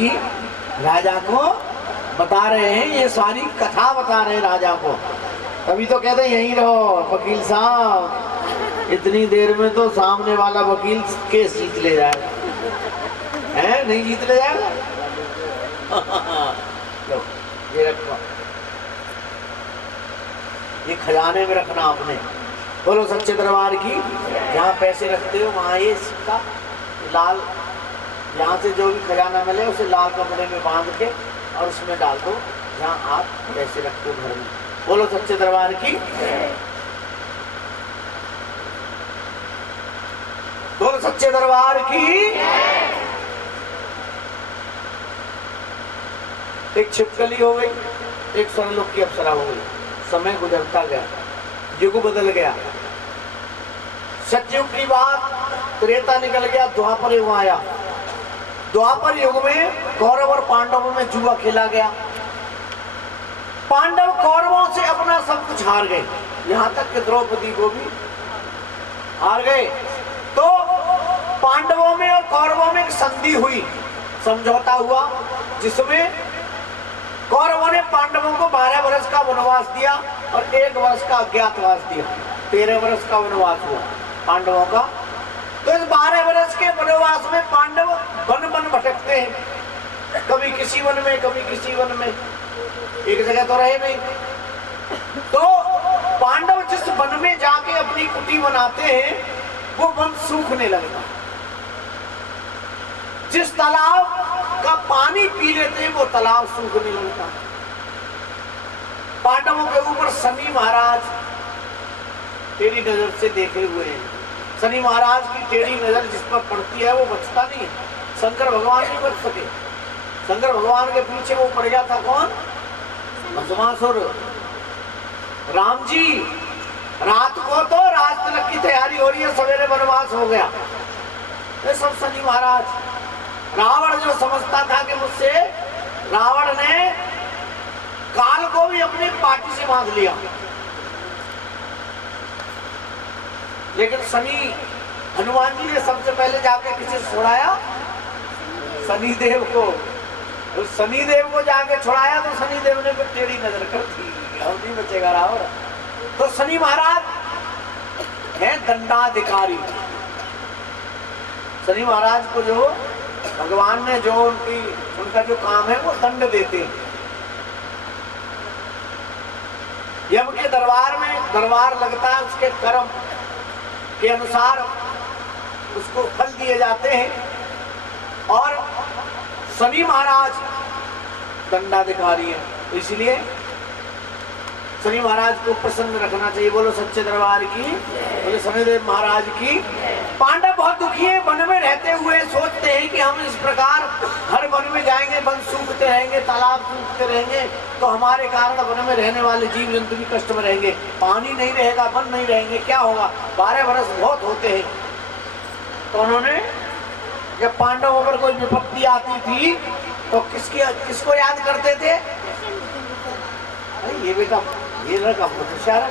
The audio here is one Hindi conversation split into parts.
जी राजा को बता रहे हैं, ये सारी कथा बता रहे हैं राजा को। तभी तो कहते हैं यहीं रहो वकील साहब, इतनी देर में तो सामने वाला वकील केस जीत ले जाएगा। है नहीं जीत ले जाएगा। लो ये रखो, ये खजाने में रखना आपने। बोलो सच्चे दरबार की। जहाँ पैसे रखते हो वहाँ ये सिक्का लाल, यहाँ से जो भी खजाना मिले उसे लाल कपड़े में बांध के और उसमें डाल दो जहाँ आप पैसे रखते हो घर में। बोलो सच्चे दरबार की। बोलो सच्चे दरबार की। एक छिपकली हो गई, एक स्वर्गलोक की अप्सरा हो गई। समय गुजरता गया, युग बदल गया। सतयुग की बात, त्रेता निकल गया, द्वापर युग आया। द्वापर युग में कौरव और पांडवों में जुआ खेला गया। पांडव कौरवों से अपना सब कुछ हार गए, यहां तक कि द्रौपदी को भी हार गए। तो पांडवों में और कौरवों में एक संधि हुई, समझौता हुआ, जिसमें कौरवों ने पांडवों को 12 वर्ष का वनवास दिया और 1 वर्ष का अज्ञातवास दिया। 13 वर्ष का वनवास हुआ पांडवों का। तो इस 12 वर्ष के वनवास में पांडव वन वन भटकते हैं, कभी किसी वन में कभी किसी वन में, एक जगह तो रहे नहीं। तो पांडव जिस वन में जाके अपनी कुटी बनाते हैं वो वन सूखने लगता। जिस तालाब का पानी पी लेते हैं वो तालाब सूखने लगता। पांडवों के ऊपर शनि महाराज टेढ़ी नजर से देखे हुए हैं। शनि महाराज की टेढ़ी नजर जिस पर पड़ती है वो बचता नहीं है। शंकर भगवान नहीं बच सके। शंकर भगवान के पीछे वो पड़ गया था कौन? भस्मासुर। राम जी रात को तो रात तिलक की तैयारी हो रही है, सवेरे वनवास हो गया। ये सब शनि महाराज। रावण जो समझता था कि मुझसे, रावण ने काल को भी अपनी पार्टी से बांध लिया। लेकिन शनि, हनुमान जी ने सबसे पहले जाके किसे छुड़ाया? शनि देव को। तो शनि देव को जाके छुड़ाया तो शनि देव ने फिर टेढ़ी नजर कर दी, अब नहीं बचेगा रावण। तो शनि महाराज है दंडाधिकारी। शनि महाराज को जो भगवान ने जो उनका जो काम है वो दंड देते हैं। यम के दरबार में दरबार लगता है, उसके कर्म के अनुसार उसको फल दिए जाते हैं। और शनि महाराज दंडाधिकारी है, इसलिए शनि महाराज को प्रसन्न रखना चाहिए। बोलो सच्चे दरबार की। बोले शनिदेव महाराज की। पांडव बहुत दुखी है, वन में रहते हुए सोचते हैं कि हम इस प्रकार हर वन में जाएंगे, वन सूखते रहेंगे, तालाब सूखते रहेंगे, तो हमारे कारण वन में रहने वाले जीव जंतु भी कष्ट में रहेंगे। पानी नहीं रहेगा, वन नहीं रहेंगे, क्या होगा? 12 वर्ष बहुत होते हैं। तो उन्होंने जब पांडवों पर कोई विपत्ति आती थी तो किसको याद करते थे? ये बेटा ये लड़का बहुत होशियार है,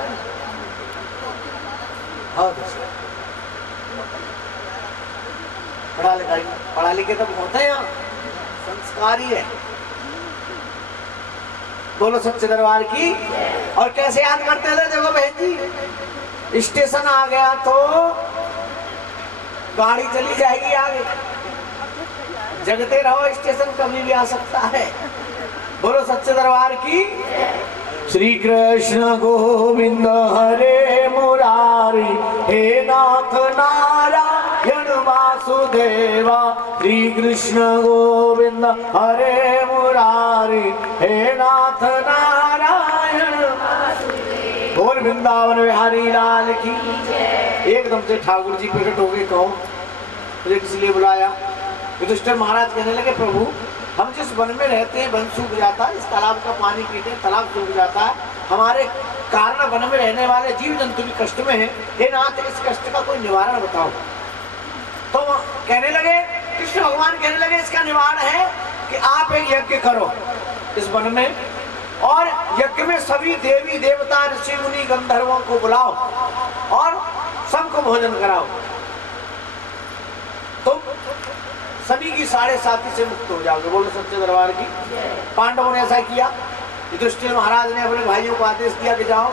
पढ़ा लिखे तो होते हैं, यहाँ संस्कारी है। बोलो सच्चे दरबार की। और कैसे याद करते थे? देखो बहन जी, स्टेशन आ गया तो गाड़ी चली जाएगी आगे, जगते रहो, स्टेशन कभी भी आ सकता है। बोलो सच्चे दरबार की। श्री कृष्ण गोविंद हरे मुरारी, हे नाथ नारायण वासुदेवा। श्री कृष्ण गोविंद हरे मुरारी, हे नाथ नारायण वासुदेवा। बोल वृंदावन बिहारी लाल की। एकदम से ठाकुर जी प्रकट हो गए। कहो मुझे किस लिए बुलाया? युधिष्ठिर महाराज कहने लगे, प्रभु हम जिस वन में रहते हैं वन सूख जाता है, इस तालाब का पानी पीते हैं तालाब सूख जाता है, हमारे कारण वन में रहने वाले जीव जंतु भी कष्ट में हैं। हे नाथ, इस कष्ट का कोई निवारण बताओ। तो कहने लगे, कृष्ण भगवान कहने लगे, इसका निवारण है कि आप एक यज्ञ करो इस वन में, और यज्ञ में सभी देवी देवता ऋषि मुनि गंधर्वों को बुलाओ और सबको भोजन कराओ। तो सभी की 7.5 से मुक्त हो जाओगे। बोलो सच्चे दरबार की। पांडवों ने ऐसा किया। युधिष्ठिर महाराज ने अपने भाइयों को आदेश दिया कि जाओ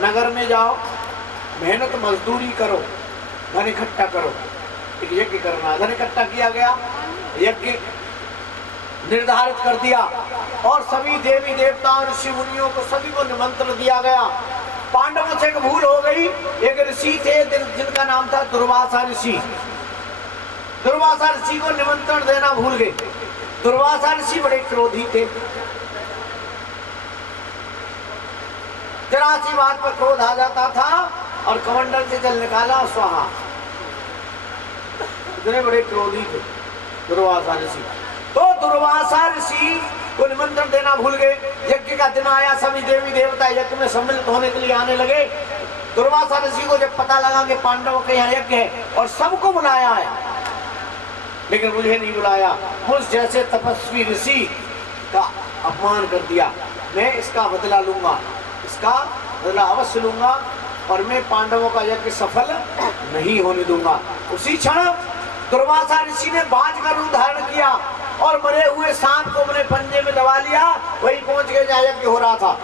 नगर में जाओ, मेहनत मजदूरी करो, धन इकट्ठा करो, एक यज्ञ करना। धन इकट्ठा किया गया, यज्ञ निर्धारित कर दिया और सभी देवी देवताओं ऋषि मुनियों को सभी को निमंत्रण दिया गया। पांडवों से एक भूल हो गई। एक ऋषि थे जिनका नाम था दुर्वासा ऋषि। दुर्वासा ऋषि को निमंत्रण देना भूल गए। दुर्वासा ऋषि बड़े क्रोधी थे। जरा सी बात पर क्रोध आ जाता था और कमंडल से जल निकाला, स्वाहा। इतने बड़े क्रोधी थे दुर्वासा ऋषि। तो दुर्वासा ऋषि को निमंत्रण देना भूल गए। यज्ञ का दिन आया, सभी देवी देवता यज्ञ में सम्मिलित होने के लिए आने लगे। दुर्वासा ऋषि को जब पता लगा कि पांडवों के यहाँ यज्ञ है और सबको बुलाया है, लेकिन मुझे नहीं बुलाया, मुझ जैसे तपस्वी ऋषि का अपमान कर दिया, मैं इसका बदला लूंगा, इसका बदला अवश्य लूंगा और मैं पांडवों का यज्ञ सफल नहीं होने दूंगा। उसी क्षण दुर्वासा ऋषि ने बाज का रूप धारण किया और मरे हुए सांप को अपने पंजे में दबा लिया, वही पहुंच गए जहां यज्ञ हो रहा था।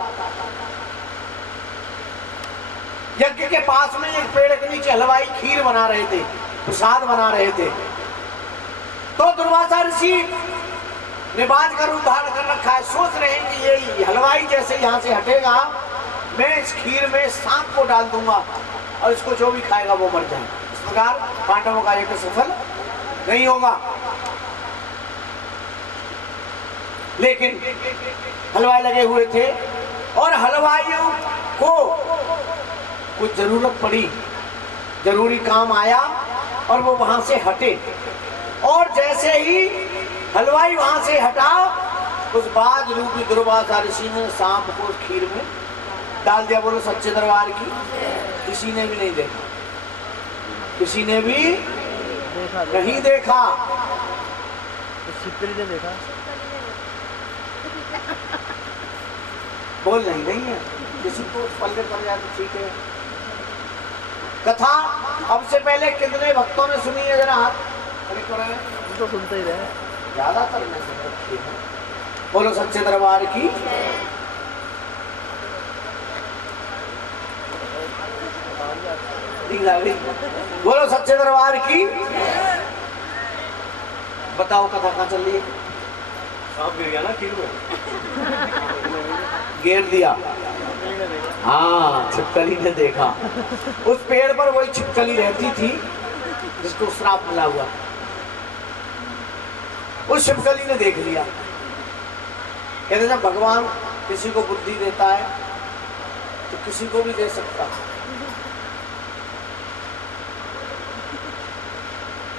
यज्ञ के पास में एक पेड़ के नीचे हलवाई खीर बना रहे थे, प्रसाद बना रहे थे। तो दुर्वासा ऋषि ने बाज का रूप धारण कर रखा है, सोच रहे हैं कि ये हलवाई जैसे यहाँ से हटेगा, मैं इस खीर में सांप को डाल दूंगा और इसको जो भी खाएगा वो मर जाए। इस प्रकार पांडवों का यज्ञ सफल नहीं होगा। लेकिन हलवाई लगे हुए थे और हलवाइयों को कुछ जरूरत पड़ी, जरूरी काम आया और वो वहां से हटे। और जैसे ही हलवाई वहां से हटा, उस बाज रूपी दुर्वासा ऋषि ने सांप को खीर में डाल दिया। बोलो सच्चे दरबार की। किसी ने भी नहीं देखा, किसी ने भी नहीं देखा। छिपकली ने देखा। बोल नहीं है, किसी को पल्ले पड़ जाए तो ठीक है। कथा अब से पहले कितने भक्तों ने सुनी है, जरा हाथ खड़े करें। तो सुनते ही रहे, ज्यादातर में सुन रखी है। बोलो सच्चे दरबार की। बोलो सच्चे दरबार की। बताओ कथा कहाँ चल रही है? सांप गिर गया ना खीर में, घेर दिया। हाँ, छिपकली ने देखा। उस पेड़ पर वही छिपकली रहती थी जिसको श्राप मिला हुआ। उस छिपकली ने देख लिया। कहते जब भगवान किसी को बुद्धि देता है तो किसी को भी दे सकता है,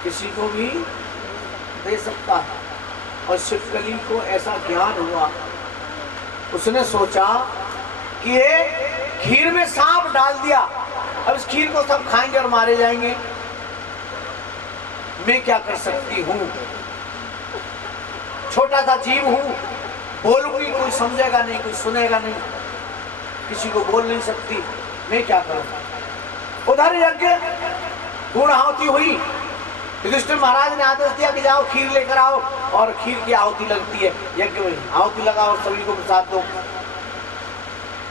किसी को भी दे सकता है। और छिपकली को ऐसा ज्ञान हुआ, उसने सोचा कि ये खीर में सांप डाल दिया, अब इस खीर को सब खाएंगे और मारे जाएंगे, मैं क्या कर सकती हूँ? छोटा सा जीव हूँ, बोलूंगी कोई समझेगा नहीं, कोई सुनेगा नहीं, किसी को बोल नहीं सकती, मैं क्या करूँ? उधर यज्ञ पूर्णाहुति हुई। युधिष्ठिर महाराज ने आदेश दिया कि जाओ खीर लेकर आओ, और खीर की आहुति लगती है यज्ञ में, आहुति लगाओ और सभी को प्रसाद दो।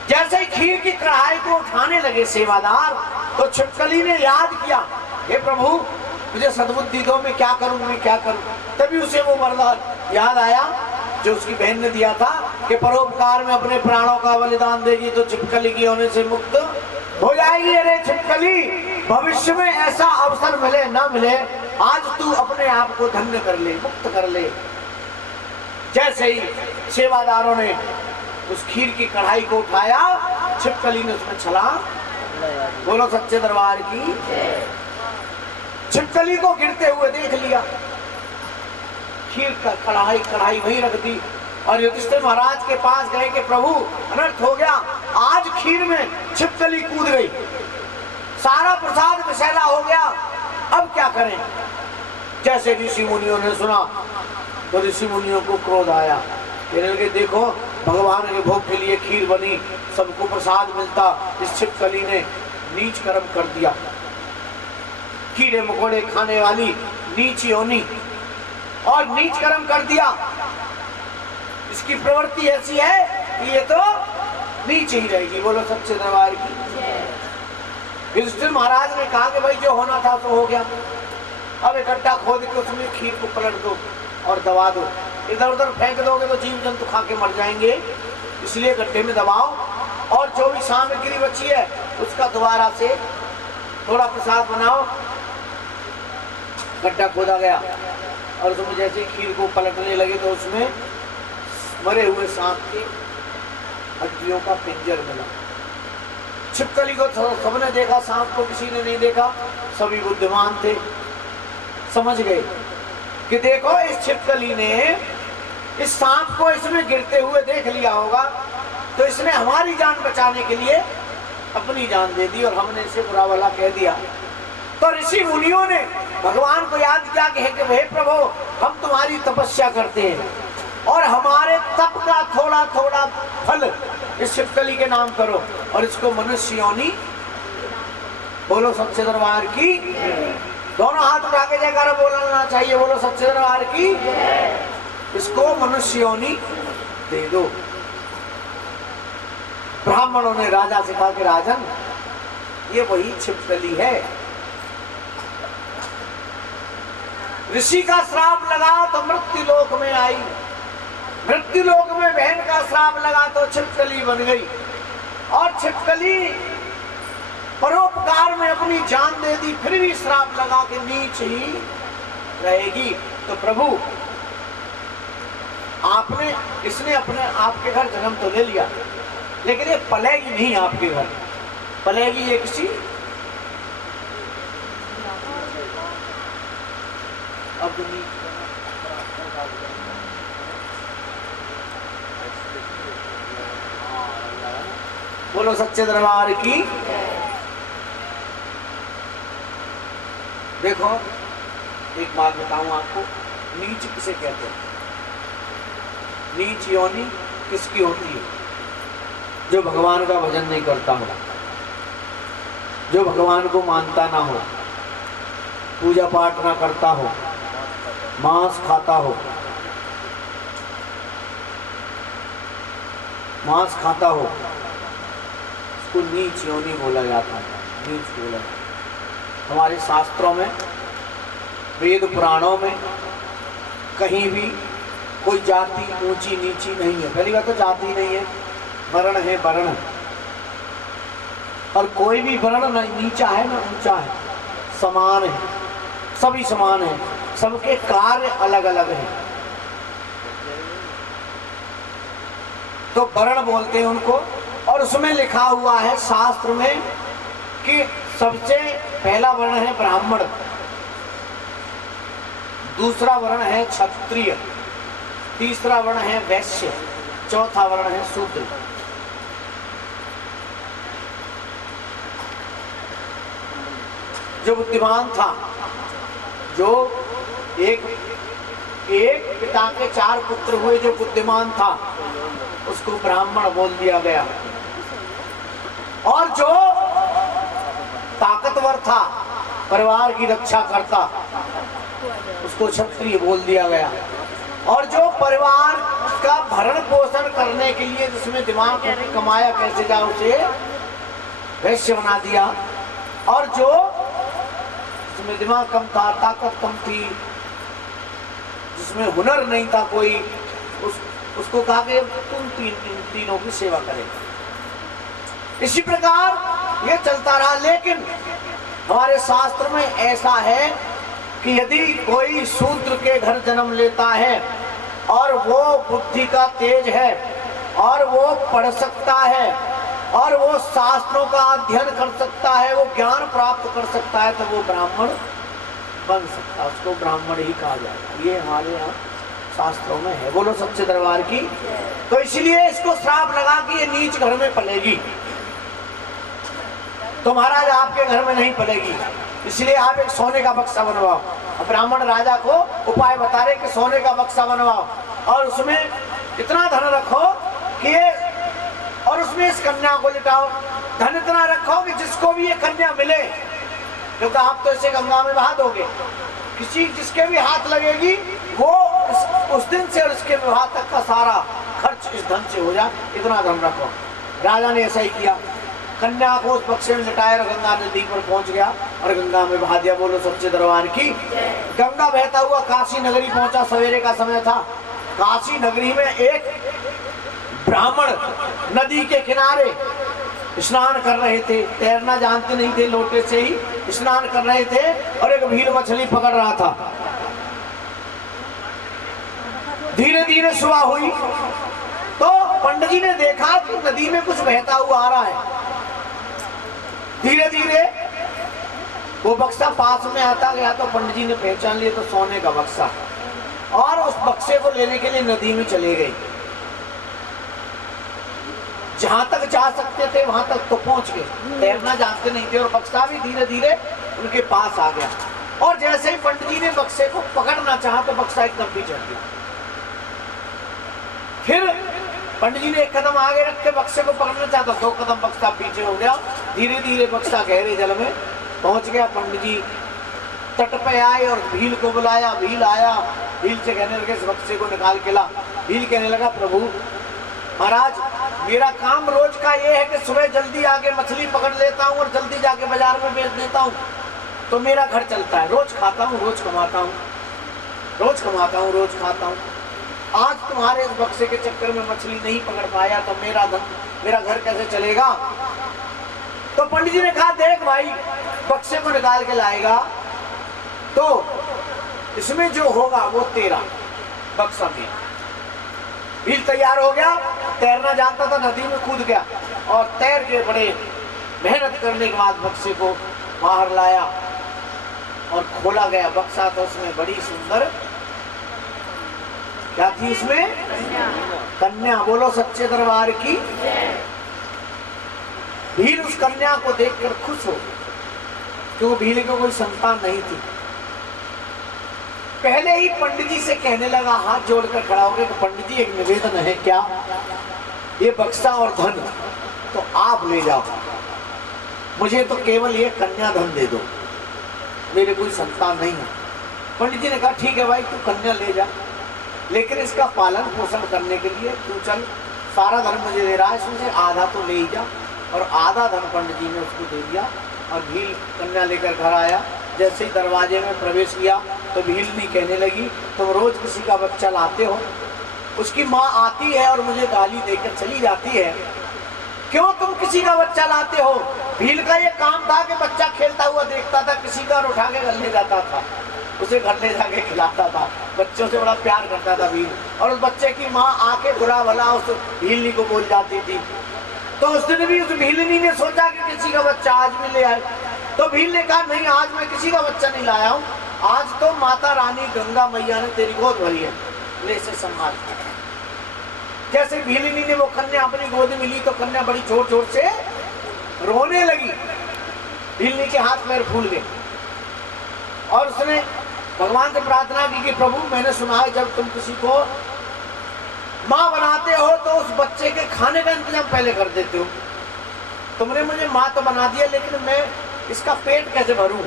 जैसे ही खीर की कढ़ाई को उठाने लगे सेवादार, तो छिपकली ने याद किया, हे प्रभु मुझे सद्बुद्धि दो, मैं क्या करूं, मैं क्या करूं? तभी उसे वो वरदान याद आया जो उसकी बहन ने दिया था कि परोपकार में अपने प्राणों का बलिदान देगी तो छिपकली की होने से मुक्त हो जाएगी। अरे छिपकली, भविष्य में ऐसा अवसर मिले ना मिले, आज तू अपने आप को धन्य कर ले, मुक्त कर ले। जैसे ही सेवादारों ने उस खीर की कढ़ाई को उठाया, छिपकली ने उसमें छलांग। बोलो सच्चे दरबार की। छिपकली को गिरते हुए देख लिया, खीर का कढ़ाई वहीं रख दी और युधिष्ठिर महाराज के पास गए कि प्रभु अनर्थ हो गया, आज खीर में छिपकली कूद गई, सारा प्रसाद विषैला हो गया, अब क्या करें? जैसे ऋषि मुनियों ने सुना तो ऋषि मुनियों को क्रोध आया। कहने लगे देखो भगवान के भोग के लिए खीर बनी, सबको प्रसाद मिलता, इस छिपकली ने नीच कर्म कर दिया। कीड़े मकोड़े खाने वाली नीच योनि, और नीच कर्म कर दिया, इसकी प्रवृत्ति ऐसी है कि ये तो नीच ही रहेगी। बोलो सच्चे दरबार की। युधिष्ठिर महाराज ने कहा कि भाई जो होना था तो हो गया, अब एक गड्ढा खोद के उसमें खीर को पलट दो और दबा दो। इधर उधर फेंक दोगे तो जीव जंतु खा के मर जाएंगे, इसलिए गड्ढे में दबाओ और जो भी सामग्री बची है उसका दोबारा से थोड़ा प्रसाद बनाओ। गड्ढा खोदा गया और उसमें जैसे खीर को पलटने लगे तो उसमें मरे हुए सांप के हड्डियों का पिंजर मिला। छिपकली को सबने देखा, सांप को किसी ने नहीं देखा। सभी बुद्धिमान थे, समझ गए कि देखो इस छिपकली ने इस सांप को इसमें गिरते हुए देख लिया होगा, तो इसने हमारी जान बचाने के लिए अपनी जान दे दी और हमने इसे बुरा भला कह दिया। तो ऋषि मुनियों ने भगवान को याद किया कि हे प्रभु, हम तुम्हारी तपस्या करते हैं और हमारे तप का थोड़ा थोड़ा फल इस छिपकली के नाम करो और इसको मनुष्य योनि। बोलो सच्चे दरबार की। दोनों हाथ उठा के जयकारा बोलना चाहिए। बोलो सच्चे दरबार की। इसको मनुष्य योनि दे दो। ब्राह्मणों ने राजा से कहा कि राजन, ये वही छिपकली है, ऋषि का श्राप लगा तो मृत्यु लोक में आई, मृत्यु लोक में बहन का श्राप लगा तो छिपकली बन गई, और छिपकली परोपकार में अपनी जान दे दी, फिर भी श्राप लगा के नीच ही रहेगी। तो प्रभु आपने, इसने अपने आपके घर जन्म तो ले लिया, लेकिन ये पलेगी नहीं आपके घर, पलेगी ये किसी अपनी। बोलो सच्चे दरबार की। देखो एक बात बताऊं आपको, नीच किसे कहते हैं? नीच योनि किसकी होती है? जो भगवान का भजन नहीं करता हो, जो भगवान को मानता ना हो, पूजा पाठ ना करता हो, मांस खाता हो, मांस खाता हो, उसको नीच योनि बोला जाता है, नीच बोला जाता है। हमारे शास्त्रों में, वेद पुराणों में कहीं भी कोई जाति ऊंची नीची नहीं है। पहली बात तो जाति नहीं है, वर्ण है, वर्ण। और कोई भी वर्ण न नीचा है ना ऊंचा है, समान है, सभी समान है, सबके कार्य अलग अलग हैं। तो वर्ण बोलते हैं उनको। और उसमें लिखा हुआ है शास्त्र में कि सबसे पहला वर्ण है ब्राह्मण, दूसरा वर्ण है क्षत्रिय, तीसरा वर्ण है वैश्य, चौथा वर्ण है शूद्र। जो बुद्धिमान था, जो एक पिता के 4 पुत्र हुए, जो बुद्धिमान था उसको ब्राह्मण बोल दिया गया, और जो ताकतवर था, परिवार की रक्षा करता, उसको क्षत्रिय बोल दिया गया, और जो परिवार का भरण पोषण करने के लिए जिसमें दिमाग कमाया कैसे जाए उसे वैश्य बना दिया, और जो जिसमें दिमाग कम था, ताकत कम थी, जिसमें हुनर नहीं था कोई, उसको कहा कि तुम तीनों की सेवा करेगा। इसी प्रकार ये चलता रहा। लेकिन हमारे शास्त्र में ऐसा है कि यदि कोई शूद्र के घर जन्म लेता है और वो बुद्धि का तेज है और वो पढ़ सकता है और वो शास्त्रों का अध्ययन कर सकता है, वो ज्ञान प्राप्त कर सकता है, तो वो ब्राह्मण बन सकता है, उसको ब्राह्मण ही कहा जाएगा। ये हमारे यहाँ शास्त्रों में है। बोलो सच्चे दरबार की। तो इसलिए इसको श्राप लगा कि ये नीच घर में पलेगी, तो महाराज आपके घर में नहीं पलेगी, इसलिए आप एक सोने का बक्सा बनवाओ। ब्राह्मण राजा को उपाय बता रहे कि सोने का बक्सा बनवाओ और उसमें इतना धन रखो कि और उसमें इस कन्या को लिटाओ। धन इतना रखो कि जिसको भी ये कन्या मिले, क्योंकि आप तो इसे गंगा में बहा दोगे, किसी जिसके भी हाथ लगेगी वो उस दिन से और इसके विवाह तक का सारा खर्च इस धन से हो जाए, इतना धन रखो। राजा ने ऐसा ही किया, कन्या को उस बक्से में लिटाया और गंगा नदी पर पहुंच गया और गंगा में बहा दिया। बोलो सच्चे दरबार की। गंगा बहता हुआ काशी नगरी पहुंचा, सवेरे का समय था। काशी नगरी में एक ब्राह्मण नदी के किनारे स्नान कर रहे थे, तैरना जानते नहीं थे, लोटे से ही स्नान कर रहे थे और एक भील मछली पकड़ रहा था। धीरे धीरे सुबह हुई तो पंडित जी ने देखा कि नदी में कुछ बहता हुआ आ रहा है। धीरे धीरे वो बक्सा पास में आता गया तो पंडित जी ने पहचान लिया तो सोने का बक्सा, और उस बक्से को लेने के लिए नदी में चले गए। जहां तक जा सकते थे वहां तक तो पहुंच गए, तैरना जानते नहीं थे और बक्सा भी धीरे धीरे उनके पास आ गया। और जैसे ही पंडित जी ने बक्से को पकड़ना चाहा तो बक्सा एकदम पीछे हट गया। फिर पंडित जी ने एक कदम आगे रख के बक्से को पकड़ना चाहता, 2 कदम बक्सा पीछे हो गया। धीरे धीरे बक्सा गहरे जल में पहुंच गया। पंडित जी तट पे आए और भील को बुलाया। भील आया, भील से कहने लगे इस बक्से को निकाल के ला। भील कहने लगा प्रभु महाराज, मेरा काम रोज का ये है कि सुबह जल्दी आके मछली पकड़ लेता हूँ और जल्दी जाके बाजार में बेच देता हूँ, तो मेरा घर चलता है। रोज खाता हूँ, रोज कमाता हूँ, रोज कमाता हूँ, रोज खाता हूँ। आज तुम्हारे इस बक्से के चक्कर में मछली नहीं पकड़ पाया तो मेरा घर कैसे चलेगा? तो पंडित जी ने कहा देख भाई, बक्से को निकाल के लाएगा तो इसमें जो होगा वो तेरा, बक्सा मेरा। भील तैयार हो गया, तैरना जानता था, नदी में कूद गया और तैर के बड़े मेहनत करने के बाद बक्से को बाहर लाया और खोला गया। बक्सा तो उसमें बड़ी सुंदर, क्या थी इसमें? कन्या। बोलो सच्चे दरबार की। भील उस कन्या को देखकर खुश हो, क्योंकि भील को कोई संतान नहीं थी। पहले ही पंडित जी से कहने लगा, हाथ जोड़कर खड़ा हो गया कि पंडित जी एक निवेदन है, क्या? ये बक्सा और धन तो आप ले जाओ, मुझे तो केवल ये कन्या धन दे दो, मेरे कोई संतान नहीं है। पंडित जी ने कहा ठीक है भाई, तू कन्या ले जा, लेकिन इसका पालन पोषण करने के लिए तू चल, सारा धन मुझे दे रहा है, इसमें से आधा तो ले ही जा। और आधा धन पंडित जी ने उसको दे दिया और भील कन्या लेकर घर आया। जैसे ही दरवाजे में प्रवेश किया तो भीलनी कहने लगी, तुम रोज किसी का बच्चा लाते हो, उसकी माँ आती है और मुझे गाली देकर चली जाती है, क्यों तुम किसी का बच्चा लाते हो? भील का ये काम था कि बच्चा खेलता हुआ देखता था, किसी का उठा के घर ले जाता था, उसे घर ले जाके खिलाता था, बच्चों से बड़ा प्यार करता था भील। और उस बच्चे की माँ आके बुरा भला उस भीलनी को बोल जाती थी। तो उस दिन भी उस भीलनी ने सोचा कि किसी का बच्चा आज भी ले आए। तो भील ने कहा नहीं, आज मैं किसी का बच्चा नहीं लाया हूँ, आज तो माता रानी गंगा मैया ने तेरी गोद भरी है, ले से संभाल। जैसे भीलनी ने वो कन्या अपनी गोद में ली तो कन्या बड़ी जोर जोर से रोने लगी। भीलनी के हाथ पैर फूल गए और उसने भगवान से प्रार्थना की कि प्रभु मैंने सुना है जब तुम किसी को माँ बनाते हो तो उस बच्चे के खाने का इंतजाम पहले कर देते हो। तुमने मुझे माँ तो बना दिया, लेकिन मैं इसका पेट कैसे भरूं?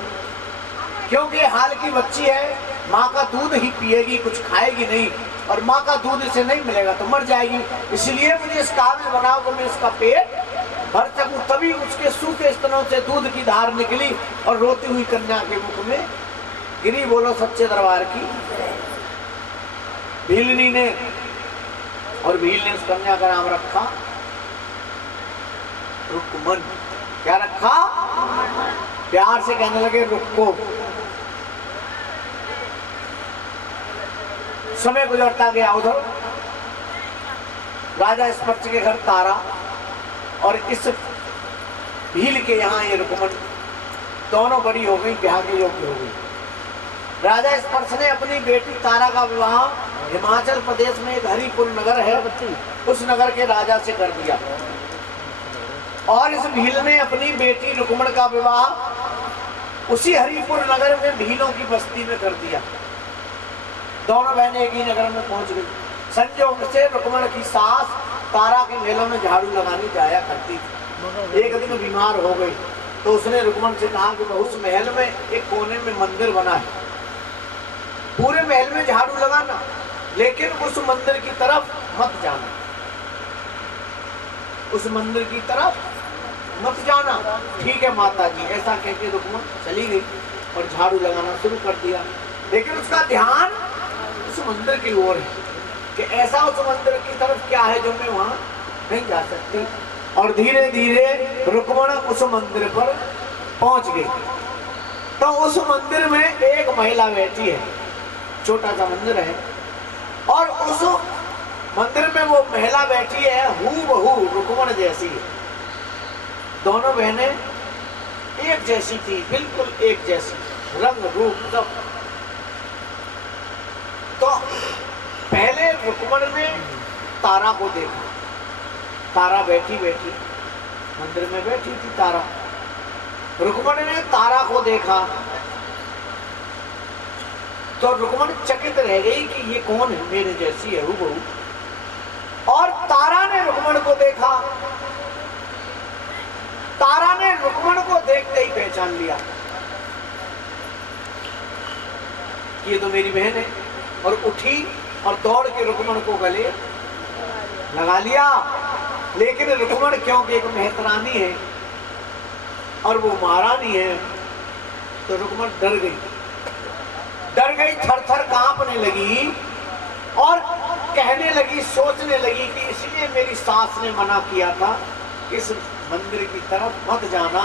क्योंकि हाल की बच्ची है, माँ का दूध ही पिएगी, कुछ खाएगी नहीं, और माँ का दूध इसे नहीं मिलेगा तो मर जाएगी। इसलिए मुझे इस काबिल बनाओ तो मैं इसका पेट भर सकूं। तभी उसके सूखे स्तनों से दूध की धार निकली और रोती हुई कन्या के मुख में गिरी। बोलो सच्चे दरबार की। भीलनी ने और भील ने उस कन्या का नाम रखा रुक्मन। क्या रखा? प्यार से कहने लगे रुक्को। समय गुजरता गया, उधर राजा स्पर्श के घर तारा और इस भील के यहाँ ये रुक्मन दोनों बड़ी हो गई, ब्याह के योग्य हो गई। राजा स्पर्श ने अपनी बेटी तारा का विवाह हिमाचल प्रदेश में एक हरिपुर नगर है, उस नगर के राजा से कर दिया। और इस भील ने अपनी बेटी रुक्मण का विवाह उसी हरिपुर नगर में भीलों की बस्ती में कर दिया। दोनों बहनें एक ही नगर में पहुंच गई। संयोग से रुक्मण की सास तारा के मेलों में झाड़ू लगाने जाया करती थी। एक दिन बीमार हो गई तो उसने रुक्मण से कहा कि उस महल में एक कोने में मंदिर बना है, पूरे महल में झाड़ू लगाना, लेकिन उस मंदिर की तरफ मत जाना, उस मंदिर की तरफ मत जाना। ठीक है माता जी, ऐसा कहकर रुक्मण चली गई और झाड़ू लगाना शुरू कर दिया। लेकिन उसका ध्यान उस मंदिर की ओर है कि ऐसा उस मंदिर की तरफ क्या है जो मैं वहां नहीं जा सकती। और धीरे धीरे रुक्मण उस मंदिर पर पहुंच गई। तो उस मंदिर में एक महिला बैठी है, छोटा सा मंदिर है, और उस मंदिर में वो महिला बैठी है हूबहू रुक्मण जैसी है। दोनों बहनें एक जैसी थी, बिल्कुल एक जैसी, रंग रूप सब। तो पहले रुक्मण ने तारा को देखा, तारा बैठी बैठी मंदिर में बैठी थी तारा। रुक्मण ने तारा को देखा तो रुक्मण चकित रह गई कि ये कौन है, मेरे जैसी है हूबहू। और तारा ने रुक्मण को देखा, तारा ने रुक्मण को देखते ही पहचान लिया कि ये तो मेरी बहन है, और उठी और दौड़ के रुक्मण को गले लगा लिया। लेकिन रुक्मण क्योंकि एक मेहतरानी है और वो महारानी है, तो रुक्मण डर गई, थर थर कांपने लगी और कहने लगी, सोचने लगी कि इसलिए मेरी सास ने मना किया था इस मंदिर की तरफ मत जाना,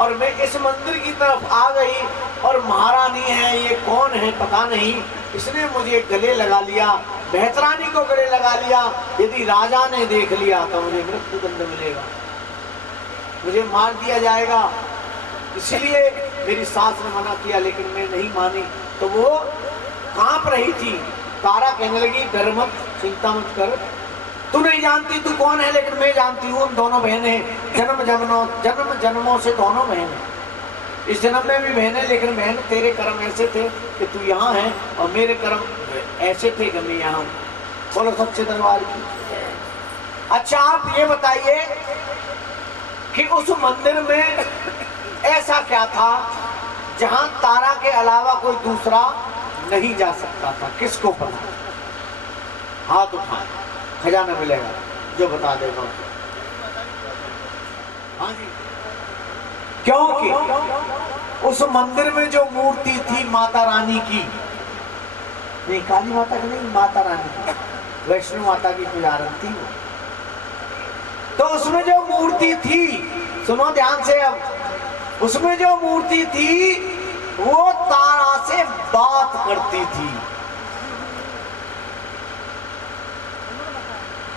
और मैं इस मंदिर की तरफ आ गई और महारानी है, ये कौन है पता नहीं, इसने मुझे गले लगा लिया, मेहतरानी को गले लगा लिया। यदि राजा ने देख लिया तो मुझे मृत्युदंड मिलेगा, मुझे मार दिया जाएगा। इसलिए मेरी सास ने मना किया, लेकिन मैं नहीं मानी। तो वो कांप रही थी। तारा कहने लगी, डर मत, चिंता मत कर, तू नहीं जानती तू कौन है, लेकिन मैं जानती हूँ, हम दोनों बहनें, जन्म जन्मों से दोनों बहनें, इस जन्म में भी बहनें, लेकिन बहन तेरे कर्म ऐसे थे कि तू यहाँ है, और मेरे कर्म ऐसे थे कि मैं यहाँ हूँ। बोलो सच्चे दरबार की। अच्छा आप ये बताइए कि उस मंदिर में ऐसा क्या था जहां तारा के अलावा कोई दूसरा नहीं जा सकता था? किसको पता? हाथ उठाए, खजाना मिलेगा जो बता देगा। हाँ जी, क्योंकि उस मंदिर में जो मूर्ति थी माता रानी की, नहीं काली माता की नहीं, माता रानी की, वैष्णो माता की पुजारन थी वो। तो उसमें जो मूर्ति थी, सुनो ध्यान से, अब उसमें जो मूर्ति थी वो तारा से बात करती थी,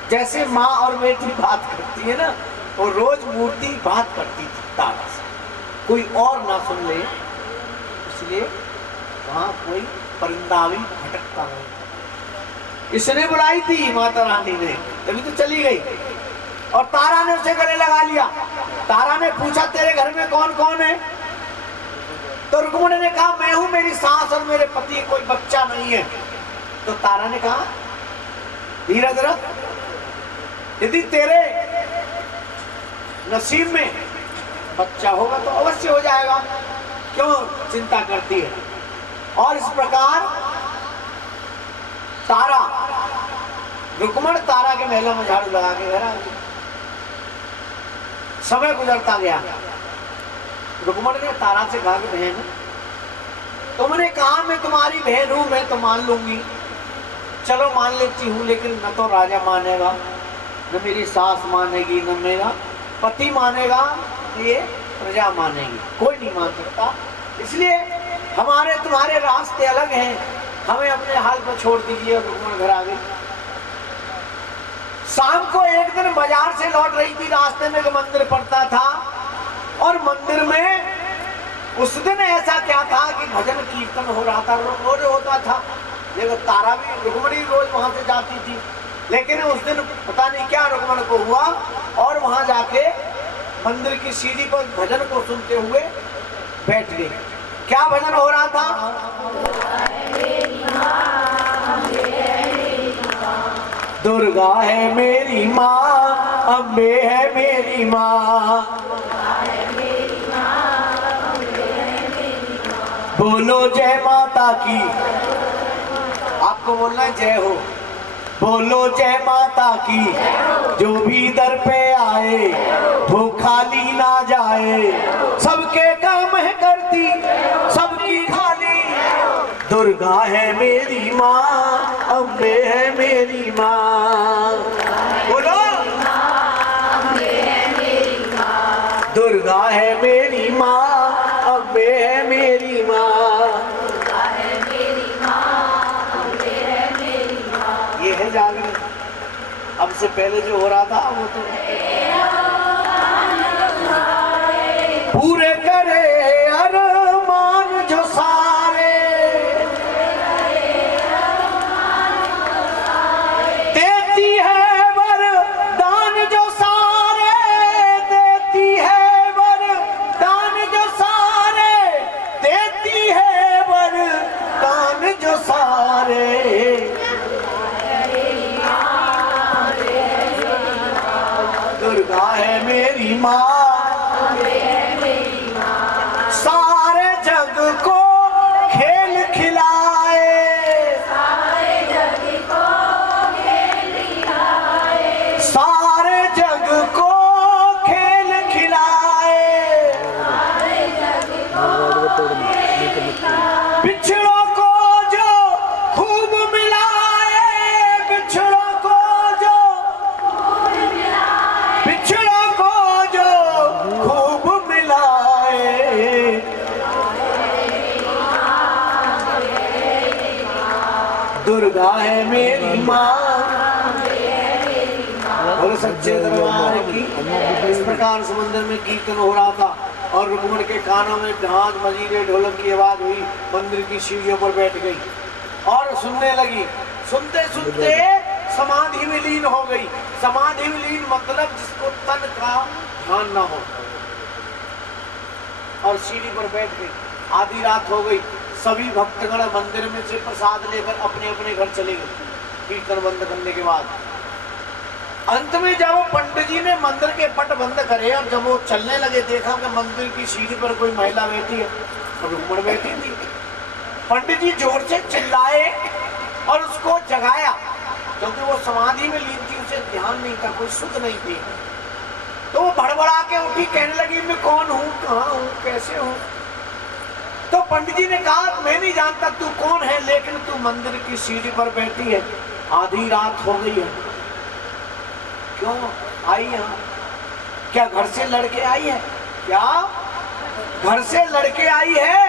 जैसे माँ और बेटी बात करती है ना, और रोज मूर्ति बात करती थी तारा से, कोई और ना सुन ले, इसलिए वहां कोई परिंदा भी भटकता नहीं। इसने बुलाई थी माता रानी ने, तभी तो चली गई, और तारा ने उसे गले लगा लिया। तारा ने पूछा, तेरे घर में कौन कौन है? तो रुक्मण ने कहा, मैं हूं, मेरी सास और मेरे पति, कोई बच्चा नहीं है। तो तारा ने कहा, धीरज रख, यदि तेरे नसीब में बच्चा होगा तो अवश्य हो जाएगा, क्यों चिंता करती है? और इस प्रकार तारा, रुक्मण तारा के महलों में झाड़ू लगा के घर आ गई। समय गुजरता गया। रुक्मण ने तारा से कहा कि बहन, तुमने कहा मैं तुम्हारी बहन हूं, मैं तो मान लूंगी, चलो मान लेती हूं, लेकिन न तो राजा मानेगा, न मेरी सास मानेगी, न मेरा पति मानेगा, ये प्रजा मानेगी, कोई नहीं मान सकता। इसलिए हमारे तुम्हारे रास्ते अलग हैं, हमें अपने हाल पर छोड़ दीजिए। और रुक्मण घर आ गई। शाम को एक दिन बाजार से लौट रही थी, रास्ते में एक मंदिर पड़ता था, और मंदिर में उस दिन ऐसा क्या था कि भजन कीर्तन हो रहा था, रोज होता था। देखो तारा भी, रुक्मणी रोज वहां से जाती थी, लेकिन उस दिन पता नहीं क्या रुक्मण को हुआ, और वहां जाके मंदिर की सीढ़ी पर भजन को सुनते हुए बैठ गई। क्या भजन हो रहा था? दुर्गा है मेरी माँ, अम्बे है मेरी माँ, बोलो जय माता की, आपको बोलना है जय हो। बोलो जय माता की, जो भी दर पे आए वो खाली ना जाए, सबके काम है करती सबकी खाली। दुर्गा है मेरी माँ, अम्बे है मेरी माँ। बोलो दुर्गा है मेरी माँ, अम्बे है मेरी माँ। ये है जागरण। अब से पहले जो हो रहा था वो तो पूरे करे अरमान जो सारे, देती है वरदान जो सारे, देती है वरदान जो सारे, देती है वरदान जो सारे। दुर्गा है मेरी माँ, सारे जग को खेल खिलाए, सारे जग को खेल खिलाए। बिछड़ों को जो खूब मिलाए, बिछड़ों को जो खूब मिलाए। दुर्गा है मेरी माँ, बोलो सच्चे दरबार की। इस प्रकार समुद्र में कीर्तन हो रहा था और रुक्मण के कानों में ढाक मजीरे ढोलक की आवाज हुई। मंदिर की सीढ़ियों पर बैठ गई और सुनने लगी। सुनते सुनते समाधि में लीन हो गई। समाधि में लीन मतलब जिसको तन का ध्यान ना हो, और सीढ़ी पर बैठ गई। आधी रात हो गई। सभी भक्तगण मंदिर में से प्रसाद लेकर अपने अपने घर चले गए कीर्तन बंद करने के बाद। अंत में जब पंडित जी ने मंदिर के पट बंद करे और जब वो चलने लगे, देखा कि मंदिर की सीढ़ी पर कोई महिला बैठी है और रुक्मण बैठी थी। पंडित जी जोर से चिल्लाए और उसको जगाया, क्योंकि वो समाधि में लीन थी, उसे ध्यान नहीं था, कोई सुध नहीं थी। तो वो भड़बड़ा के उठी, कहने लगी मैं कौन हूँ, कहाँ हूँ, कैसे हूँ। तो पंडित जी ने कहा मैं नहीं जानता तू कौन है, लेकिन तू मंदिर की सीढ़ी पर बैठी है, आधी रात हो गई है, क्यों आई यहाँ? क्या घर से लड़के आई है? क्या घर से लड़के आई है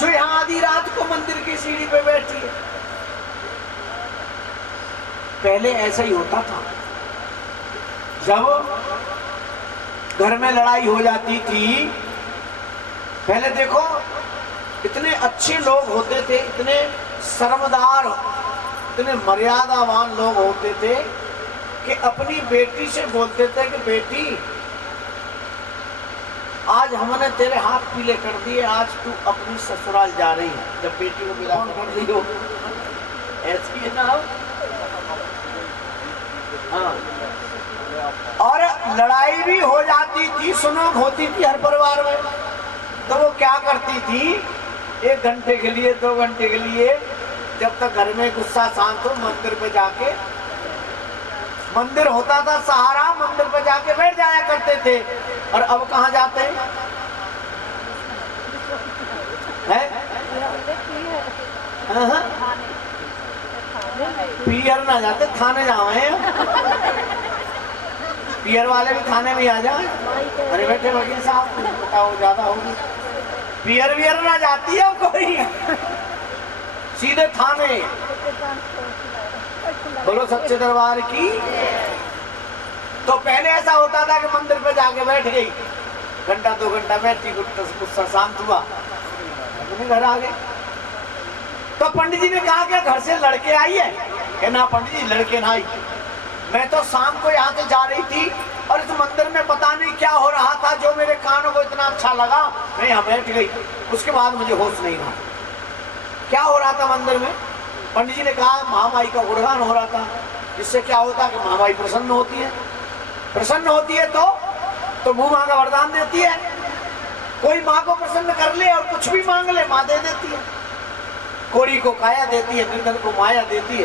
जो यहाँ आधी रात को मंदिर की सीढ़ी पे बैठी है? पहले ऐसा ही होता था। जब घर में लड़ाई हो जाती थी, पहले देखो इतने अच्छे लोग होते थे, इतने शर्मदार, इतने मर्यादावान लोग होते थे कि अपनी बेटी से बोलते थे कि बेटी आज हमने तेरे हाथ पीले कर दिए, आज तू अपनी ससुराल जा रही है। जब बेटी को मिलान कर दी हो, ऐसी है ना। हाँ, और लड़ाई भी हो जाती थी, सुनोक होती थी हर परिवार में। तो वो क्या करती थी, 1 घंटे के लिए 2 घंटे के लिए, जब तक घर में गुस्सा शांत हो, मंदिर पे जाके, मंदिर होता था सहारा, मंदिर पे जाके बैठ जाया करते थे। और अब कहाँ जाते हैं? पियर ना जाते, थाने जाए। पियर वाले भी थाने में आ जाए। अरे बैठे वकील साहब, बताओ ज्यादा होगी। पियर वियर ना जाती है कोई, सीधे थाने। बोलो सच्चे दरबार की। तो पहले ऐसा होता था कि मंदिर पे जाके बैठ गई, घंटा 2 घंटा बैठी, गुस्सा शांत हुआ, अपने घर आ गए। तो पंडित जी ने कहा कि घर से लड़के आई है? कि ना पंडित जी, लड़के ना आई, मैं तो शाम को यहाँ से जा रही थी और इस मंदिर में पता नहीं क्या हो रहा था, जो मेरे कानों को इतना अच्छा लगा, मैं यहाँ बैठ गई। उसके बाद मुझे होश नहीं रहा क्या हो रहा था मंदिर में। पंडित जी ने कहा महामाई का गुणगान हो रहा था, इससे क्या होता है कि महामाई प्रसन्न होती है। प्रसन्न होती है तो मुंह मांगा वरदान देती है। कोई माँ को प्रसन्न कर ले और कुछ भी मांग ले, माँ दे देती है। कोड़ी को काया देती है, गिरधर को माया देती है,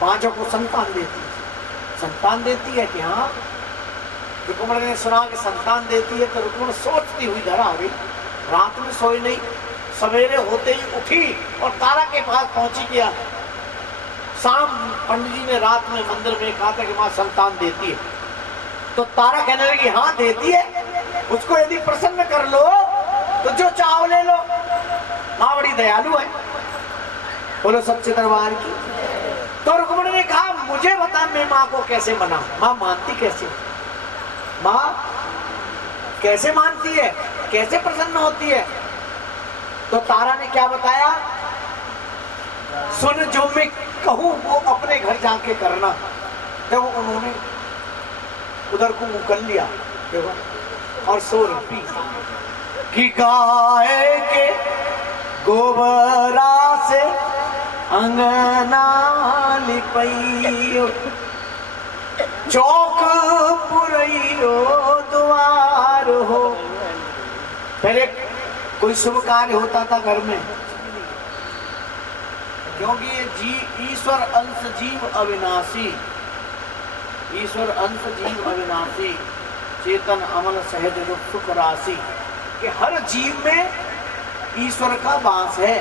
बांझों को संतान देती है। संतान देती है कि हाँ, रुक्मणी ने सुना कि संतान देती है तो रुक्मणी सोचती हुई घर आ गई। रात में सोई नहीं, सवेरे होते ही उठी और तारा के पास पहुंची। किया शाम पंडित जी ने रात में मंदिर में कहा था कि माँ संतान देती है, तो तारा कहने लगी हाँ देती है, उसको यदि प्रसन्न कर लो तो जो चाहो ले लो, माँ बड़ी दयालु है। बोलो सच्चे दरबार की। तो रुक्मणी ने कहा मुझे बता मैं माँ को कैसे मनाऊं, माँ मानती कैसे, माँ कैसे मानती है, कैसे प्रसन्न होती है। तो तारा ने क्या बताया, सुन जो मैं कहूं वो अपने घर जाके करना। जब उन्होंने उधर को मुंह कर लिया देखो और सो रही कि गाय के गोबरा से अंगना लिपइयो, चौक पुरइयो द्वार हो। पहले कोई शुभ कार्य होता था घर में, क्योंकि ये ईश्वर अंश जीव अविनाशी, ईश्वर अंश जीव अविनाशी, चेतन अमल सहज रूप सुख राशि, कि हर जीव में ईश्वर का वास है।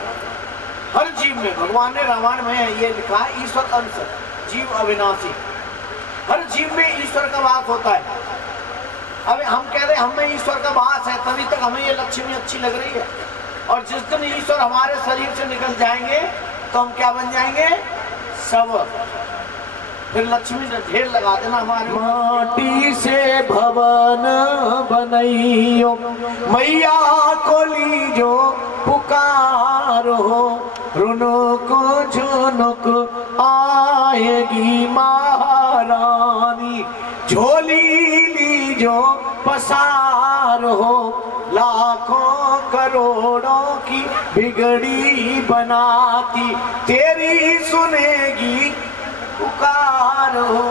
हर जीव में, भगवान ने रामायण में ये लिखा है ईश्वर अंश जीव अविनाशी, हर जीव में ईश्वर का वास होता है। अब हम कह रहे हैं हम में ईश्वर का वास है, तभी तक हमें ये लक्ष्मी अच्छी लग रही है, और जिस दिन ईश्वर हमारे शरीर से निकल जाएंगे तो हम क्या बन जाएंगे, सब। फिर लक्ष्मी ने ढेर लगा देना हमारे। माटी से भवन बनइयो, मैया को लीजो पुकारो, रुनुक झुनुक आएगी महारानी, झोली लीजो पसारो, लाखों करोड़ों की बिगड़ी बनाती तेरी सुनेगी पुकार हो।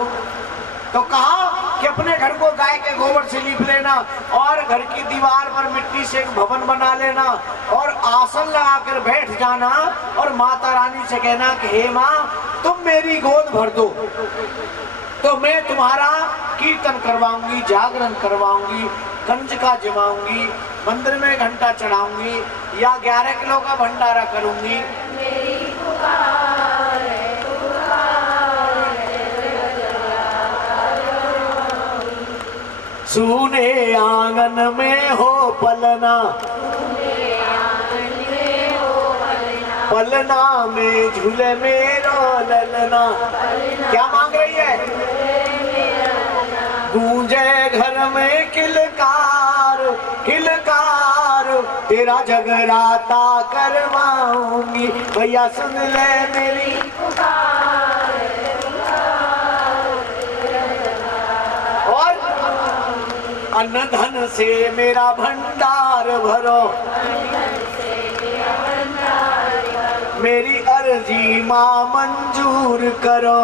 तो कहा कि अपने घर को गाय के गोबर से लीप लेना और घर की दीवार पर मिट्टी से एक भवन बना लेना और आसन लगाकर बैठ जाना और माता रानी से कहना कि हे माँ तुम मेरी गोद भर दो, तो मैं तुम्हारा कीर्तन करवाऊंगी, जागरण करवाऊंगी, कंजका जमाऊंगी, मंदिर में घंटा चढ़ाऊंगी या 11 किलो का भंडारा करूंगी। सुने आंगन में हो पलना, पलना में झूले मेरो ललना। क्या मांग रही है, गूंजे घर में किलकार किलकार, तेरा जगराता करवाऊंगी, भैया सुन ले मेरी और अन्न धन से मेरा भंडार भरो, मेरी अर्जी माँ मंजूर करो,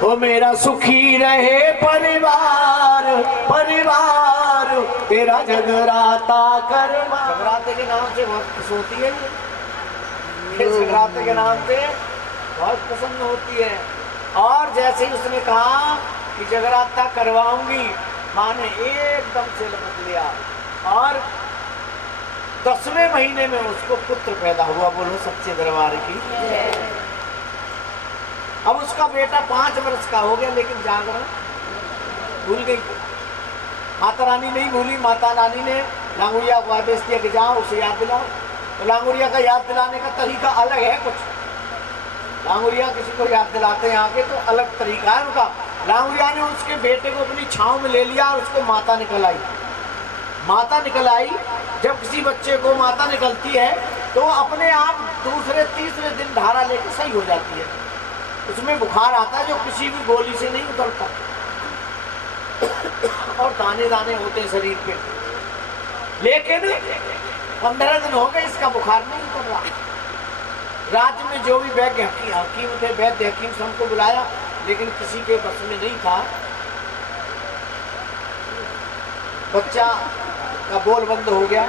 वो मेरा सुखी रहे परिवार परिवार, तेरा जगराता करवा। जगराते के नाम से बहुत खुश होती है, जगराते के नाम से बहुत पसंद होती है। और जैसे ही उसने कहा कि जगराता करवाऊंगी, माँ ने एकदम से लपट लिया और 10वें महीने में उसको पुत्र पैदा हुआ। बोलो सच्चे दरबार की। अब उसका बेटा 5 वर्ष का हो गया, लेकिन जागरण भूल गई। माता रानी नहीं भूली, माता रानी ने लांगुरिया को आदेश दिया कि जाओ उसे याद दिलाओ। तो लांगुरिया का याद दिलाने का तरीका अलग है कुछ। लांगुरिया किसी को याद दिलाते हैं आके तो अलग तरीका है उनका। लांगुरिया ने उसके बेटे को अपनी छांव में ले लिया और उसको माता निकल आई। माता निकल आई, जब किसी बच्चे को माता निकलती है तो अपने आप दूसरे तीसरे दिन धारा लेकर सही हो जाती है। उसमें बुखार आता है जो किसी भी गोली से नहीं उतरता और दाने दाने होते हैं शरीर पे। लेकिन 15 दिन हो गए इसका बुखार नहीं उतर रहा। राज्य में जो भी वैद्य हकीम थे, वैद्य हकीम सबको बुलाया, लेकिन किसी के बस में नहीं था। बच्चा का बोल बंद हो गया,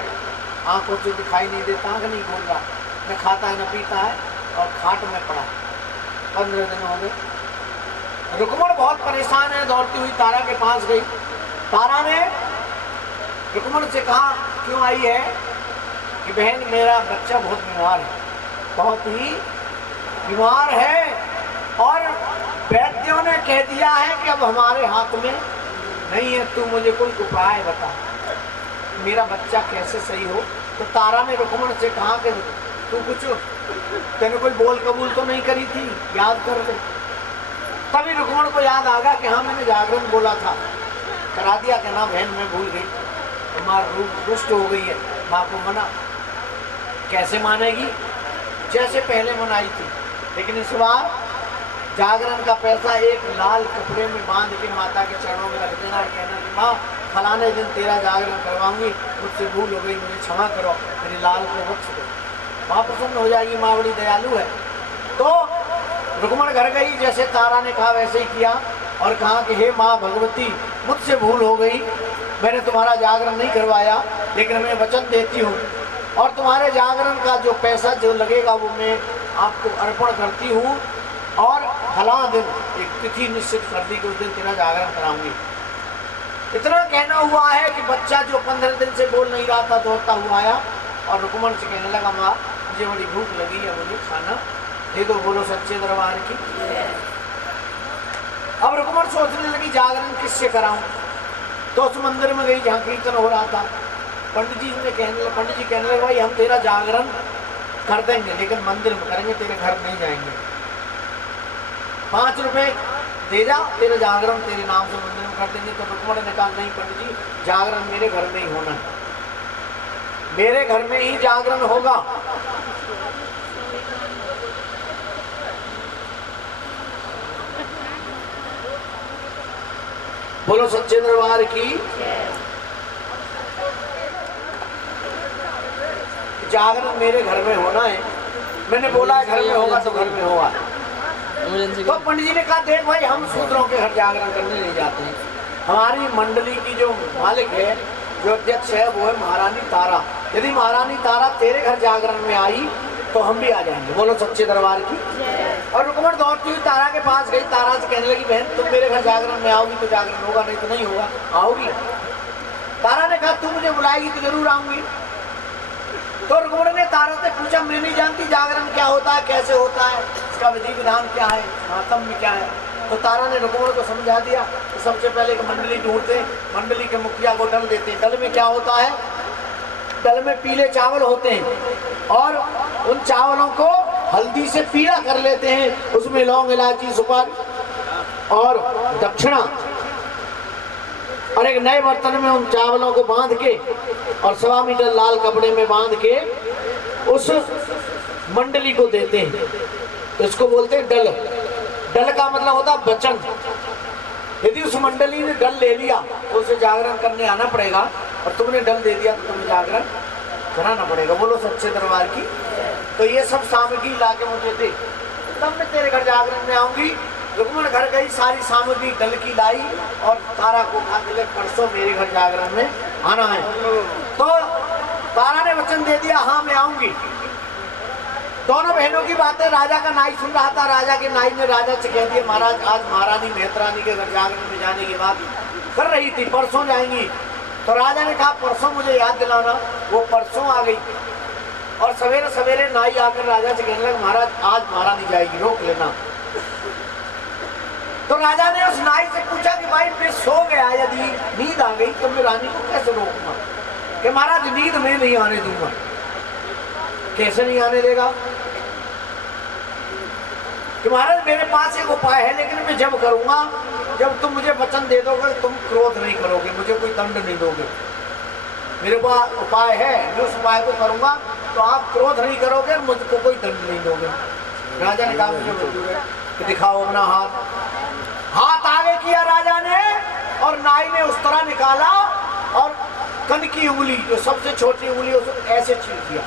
आंखों से दिखाई नहीं देता, आंख नहीं खोल रहा, न खाता है न पीता है और खाट में पड़ा। 15 दिन हो गए। रुक्मण बहुत परेशान है, दौड़ती हुई तारा के पास गई। तारा ने रुक्मण से कहा, क्यों आई है? कि बहन मेरा बच्चा बहुत बीमार है, बहुत ही बीमार है और वैद्यों ने कह दिया है कि अब हमारे हाथ में नहीं है, तू मुझे कोई उपाय बता, मेरा बच्चा कैसे सही हो। तो तारा ने रुक्मण से कहा कि तू कुछ तेने कोई बोल कबूल तो नहीं करी थी, याद कर ले। तभी रुक्मण को याद आ गया कि हाँ मैंने जागरण बोला था, करा दिया कि ना बहन मैं भूल गई। तो माँ रुष्ट हो गई है, माँ को मना, कैसे मानेगी? जैसे पहले मनाई थी, लेकिन इस बार जागरण का पैसा एक लाल कपड़े में बांध के माता के चरणों में रख देना और कहना कि माँ फलाने दिन तेरा जागरण करवाऊंगी, मुझसे भूल हो गई, मुझे क्षमा करो, मेरे लाल को बख्श दो। माँ प्रसन्न हो जाएगी, माँ बड़ी दयालु है। तो रुक्मण घर गई, जैसे तारा ने कहा वैसे ही किया और कहा कि हे माँ भगवती, मुझसे भूल हो गई, मैंने तुम्हारा जागरण नहीं करवाया, लेकिन मैं वचन देती हूँ और तुम्हारे जागरण का जो पैसा जो लगेगा वो मैं आपको अर्पण करती हूँ और फला दिन एक तिथि निश्चित कर दी कि उस दिन तेरा जागरण कराऊंगी। इतना कहना हुआ है कि बच्चा जो 15 दिन से बोल नहीं रहा था दौड़ता हुआ आया और रुक्मण से कहने लगा, माँ मुझे बड़ी भूख लगी है, मुझे खाना दे दो, बोलो सच्चे दरबार की। अब रुक्मण सोचने लगी जागरण किससे कराऊं, तो उस मंदिर में गई जहाँ कीर्तन हो रहा था। पंडित जी कहने लगे, भाई हम तेरा जागरण कर देंगे लेकिन मंदिर में करेंगे, तेरे घर नहीं जाएंगे, 5 रुपए दे जा, तेरे जागरण तेरे नाम से मंदिर में कर देंगे। तो रुक्मण ने कहा, नहीं पंडित जी, जागरण मेरे घर में ही होना है, मेरे घर में ही जागरण होगा। बोलो सच्चे दरबार की। जागरण मेरे घर में होना है, मैंने बोला है घर में होगा तो घर में होगा। तो पंडित जी ने कहा, देख भाई हम शूद्रों के घर जागरण करने नहीं जाते हैं, हमारी मंडली की जो मालिक है, जो अध्यक्ष है, वो है महारानी तारा। यदि महारानी तारा तेरे घर जागरण में आई तो हम भी आ जाएंगे। बोलो सच्चे दरबार की। और रुक्मण दौड़ती हुई तारा के पास गई, तारा से कहने लगी, बहन तुम मेरे घर जागरण में आओगी तो जागरण होगा, नहीं तो नहीं होगा, आओगी? तारा ने कहा, तू मुझे बुलाएगी तो जरूर आऊंगी। तो रुक्मण ने तारा से पूछा, मैं नहीं जानती जागरण क्या होता है, कैसे होता है, इसका विधि विधान क्या है, महात्म्य क्या है। तो तारा ने रुक्मण को समझा दिया कि सबसे पहले एक मंडली ढूंढते, मंडली के मुखिया को डल देते। डल में क्या होता है? डल में पीले चावल होते हैं और उन चावलों को हल्दी से पीला कर लेते हैं, उसमें लौंग इलायची सुपारी और दक्षिणा, और एक नए बर्तन में उन चावलों को बांध के और 1.25 मीटर लाल कपड़े में बांध के उस मंडली को देते हैं। इसको बोलते हैं डल। डल का मतलब होता है वचन। यदि उस मंडली ने डल ले लिया तो उसे जागरण करने आना पड़ेगा, और तुमने डल दे दिया तो तुम्हें जागरण कराना पड़ेगा। बोलो सच्चे दरबार की। तो ये सब सामग्री ला के मुझे दे, तब मैं तेरे घर जागरण में आऊंगी। रुक्मण घर गई, सारी सामग्री डल की लाई और तारा को अगले परसों मेरे घर जागरण में आना है। तो तारा ने वचन दे दिया, हाँ मैं आऊंगी। दोनों बहनों की बातें राजा का नाई सुन रहा था। राजा के नाई ने राजा से कह दिया, महाराज आज महारानी मेहतरानी के घर जागरण में जाने की बात कर रही थी, परसों जाएंगी। तो राजा ने कहा, परसों मुझे याद दिलाना। वो परसों आ गई और सवेरे सवेरे नाई आकर राजा से कहने लगा, महाराज आज महारानी जाएगी, रोक लेना। तो राजा ने उस नाई से पूछा कि भाई मैं सो गया, यदि नींद आ गई तो मैं रानी को कैसे रोकूंगा? कि महाराज नींद में नहीं आने दूंगा। कैसे नहीं आने देगा? कि महाराज मेरे पास एक उपाय है, लेकिन मैं जब करूंगा जब तुम मुझे वचन दे दोगे, तुम क्रोध नहीं करोगे, मुझे कोई दंड नहीं दोगे। मेरे पास उपाय है, मैं उस उपाय को करूंगा तो आप क्रोध नहीं करोगे, मुझको कोई दंड नहीं दोगे। राजा ने कहा, मुझे मंजूर है कि दिखाओ अपना हाथ। हाथ आगे किया राजा ने और नाई ने उस तरह निकाला और कन की उंगली, जो सबसे छोटी उंगली, उसको ऐसे छीन दिया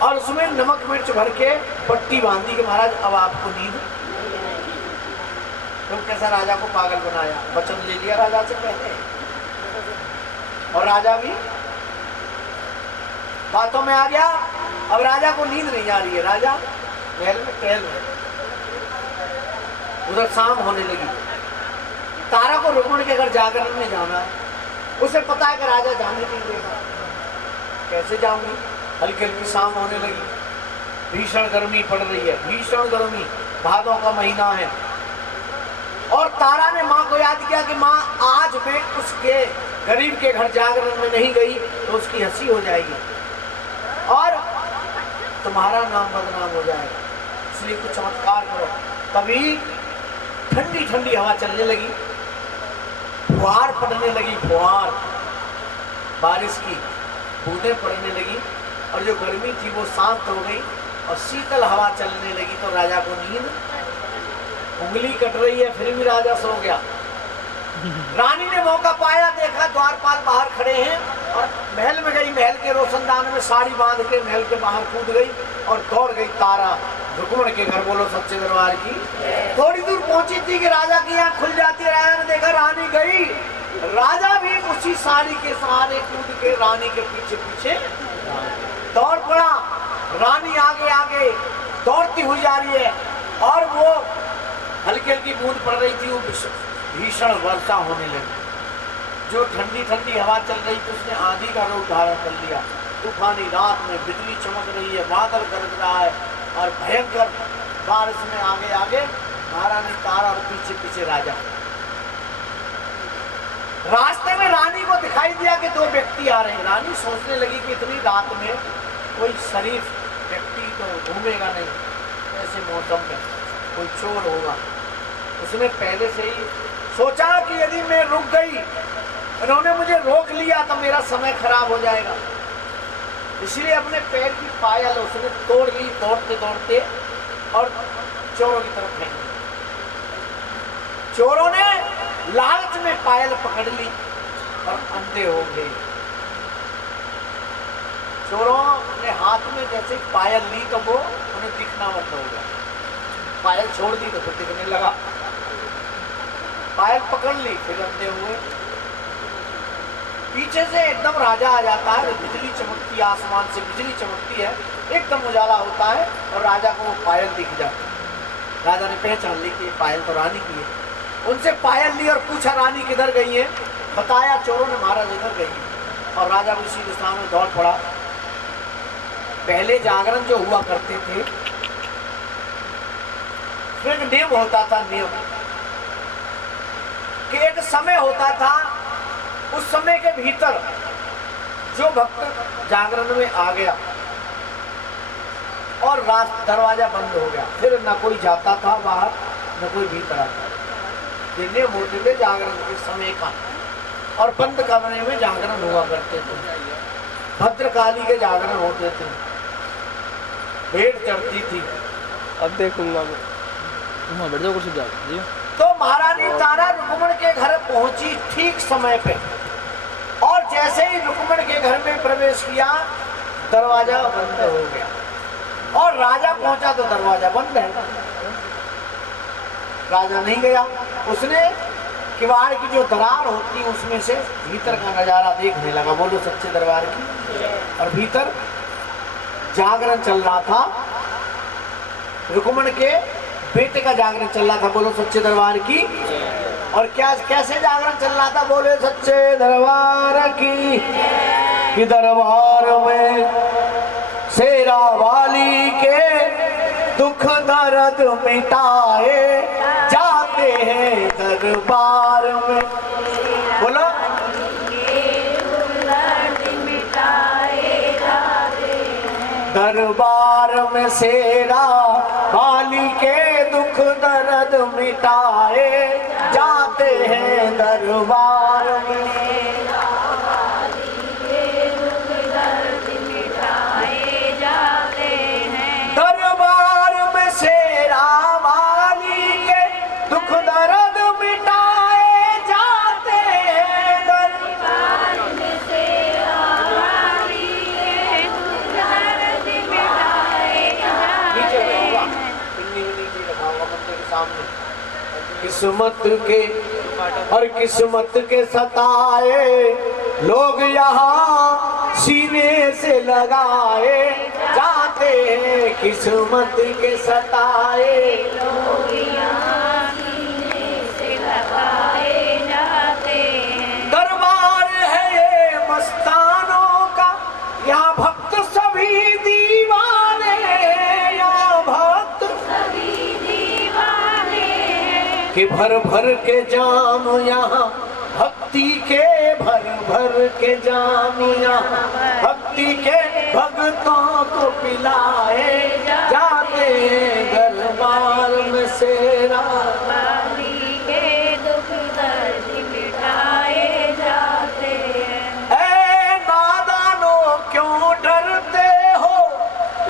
और उसमें नमक मिर्च भर के पट्टी बांधी कि महाराज अब आपको नींद। तो कैसा राजा को पागल बनाया, वचन ले लिया राजा से पहले, और राजा भी बातों में आ गया। अब राजा को नींद नहीं आ रही है, राजा महल में टहल रहे। उधर शाम होने लगी। तारा को रुक्मणी के घर जागरण में जाना है। उसे पता है कि राजा जाने नहीं देगा। कैसे जाऊंगी? हल्की हल्की शाम होने लगी। भीषण गर्मी पड़ रही है, भीषण गर्मी, भादों का महीना है। और तारा ने माँ को याद किया कि माँ आज मैं उसके गरीब के घर जागरण में नहीं गई तो उसकी हंसी हो जाएगी और तुम्हारा नाम बदनाम हो जाएगा, इसलिए कुछ चमत्कार करो। तभी ठंडी ठंडी हवा चलने लगी, फुहार पड़ने लगी, फुहार बारिश की बूंदें पड़ने लगी और जो गर्मी थी वो शांत हो गई और शीतल हवा चलने लगी। तो राजा को नींद, उंगली कट रही है फिर भी राजा सो गया। रानी ने मौका पाया, देखा द्वारपाल बाहर खड़े हैं और महल में गई। महल के रोशनदान में साड़ी बांध के महल के बाहर कूद गई और दौड़ गई तारा रुक्मणी के घर। बोलो सच्चे दरबार की। थोड़ी दूर पहुंची थी कि राजा की आंख खुल जाती है। राजा ने देखा रानी गई, राजा भी उसी साड़ी के सहारे कूद के रानी के पीछे पीछे दौड़ पड़ा। रानी आगे आगे दौड़ती हुई जा रही है और वो हल्की हल्की बूंद पड़ रही थी, वो भीषण वर्षा होने लगी। जो ठंडी ठंडी हवा चल रही थी उसने आंधी का रूप धारण कर लिया। तूफानी रात में बिजली चमक रही है, बादल गरज रहा है और भयंकर बारिश में आगे आगे महारानी तारा और पीछे पीछे राजा। रास्ते में रानी को दिखाई दिया कि दो व्यक्ति आ रहे हैं। रानी सोचने लगी कि इतनी रात में कोई शरीफ व्यक्ति तो घूमेगा नहीं, ऐसे मौसम में कोई चोर होगा। उसने पहले से ही सोचा कि यदि मैं रुक गई, इन्होंने मुझे रोक लिया तो मेरा समय खराब हो जाएगा, इसलिए अपने पैर की पायल उसने तोड़ ली दौड़ते दौड़ते और चोरों की तरफ फेंक दी। चोरों ने लालच में पायल पकड़ ली और अंधे हो गए। चोरों ने हाथ में जैसे पायल ली तो वो उन्हें दिखना बंद हो गया। पायल छोड़ दी तो फिर दिखने लगा। पायल पकड़ ली फिर अंधे हुए। पीछे से एकदम राजा आ जाता है, बिजली चमकती है, आसमान से बिजली चमकती है, एकदम उजाला होता है और राजा को वो पायल दिख जाती है। राजा ने पहचान ली कि पायल तो रानी की है। उनसे पायल ली और पूछा रानी किधर गई है। बताया चोरों ने महाराज इधर गई है और राजा उसी दिशा में दौड़ पड़ा। पहले जागरण जो हुआ करते थे फिर नियम होता था, नियम कि एक समय होता था, उस समय के भीतर जो भक्त जागरण में आ गया और दरवाजा बंद हो गया, फिर न कोई जाता था बाहर न कोई भीतर आता था। ये नियम होते थे जागरण के समय का। और बंद कमरे में जागरण हुआ करते थे। भद्रकाली के जागरण होते थे, भेंट चढ़ती थी। अब देखूंगा मैं, वहाँ बैठ जाओ कुछ जाओ। तो महारानी तारा रुक्मणी के घर पहुंची ठीक समय पे और जैसे ही रुक्मणी के घर में प्रवेश किया दरवाजा बंद हो गया और राजा पहुंचा तो दरवाजा बंद है। राजा नहीं गया, उसने किवाड़ की जो दरार होती है उसमें से भीतर का नजारा देखने लगा। बोलो सच्चे दरबार की। और भीतर जागरण चल रहा था, रुक्मणी के बेटे का जागरण चल रहा था। बोलो सच्चे दरबार की। और क्या कैसे जागरण चल रहा था? बोले सच्चे दरबार की। कि दरबार में शेरा वाली के दुख दर्द मिटाए जाते हैं दरबार में। बोलो दरबार में शेरा वाली के दुख दर्द मिटाए जाते हैं दरबार में। दरबार में शेरा वाली के दुख दर्द मिटाए जाते हैं। दरबार में शेरा वाली के दुख दर्द मिटाए जाते हैं। किस्मत के और किस्मत के सताए लोग यहाँ सीने से लगाए जाते हैं, किस्मत के सताए दरबार है ये मस्तानों का, यहाँ भक्त सभी दीवाने, यहाँ भक्त सभी दीवाने कि भर भर के जाम यहाँ भक्ति के, भर भर के जाम यहाँ भक्ति के भक्तों को पिलाए जाते हैं, दरबार में सेरा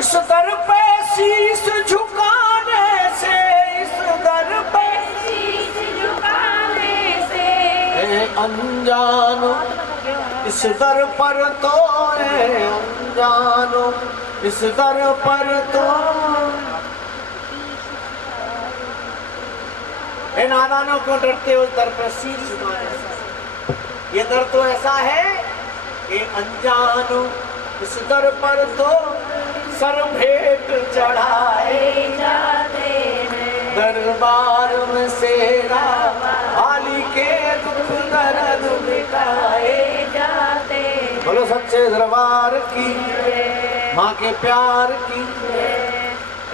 इस दर पे शीश झुकाने से, इस दर पे शीश झुकाने से अनजानो इस दर पर तो है अनजानो, इस दर पर तो नादानों क्यों डरते हो इस दर पर शीश झुकाने से। ये दर तो ऐसा है कि अनजानो इस दर पर तो सर भेंट चढ़ाए जाते हैं, दरबार में सेरा वाली के दुख दर्द मिटाए जाते हैं। बोलो सच्चे दरबार की, माँ के प्यार की।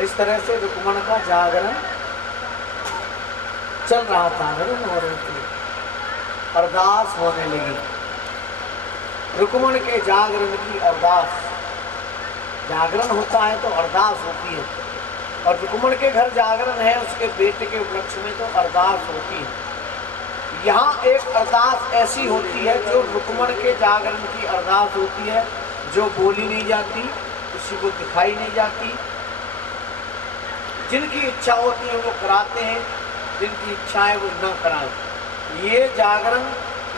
इस तरह से रुक्मण का जागरण चल रहा था, हो रही थी, अरदास होने लगी। रुक्मण के जागरण की अरदास, जागरण होता है तो अरदास होती है, और रुक्मण के घर जागरण है उसके बेटे के उपलक्ष्य में तो अरदास होती है। यहाँ एक अरदास ऐसी होती है जो रुक्मण के जागरण की अरदास होती है, जो बोली नहीं जाती, किसी को दिखाई नहीं जाती। जिनकी इच्छा होती है वो कराते हैं, जिनकी इच्छा है वो न कराएं। ये जागरण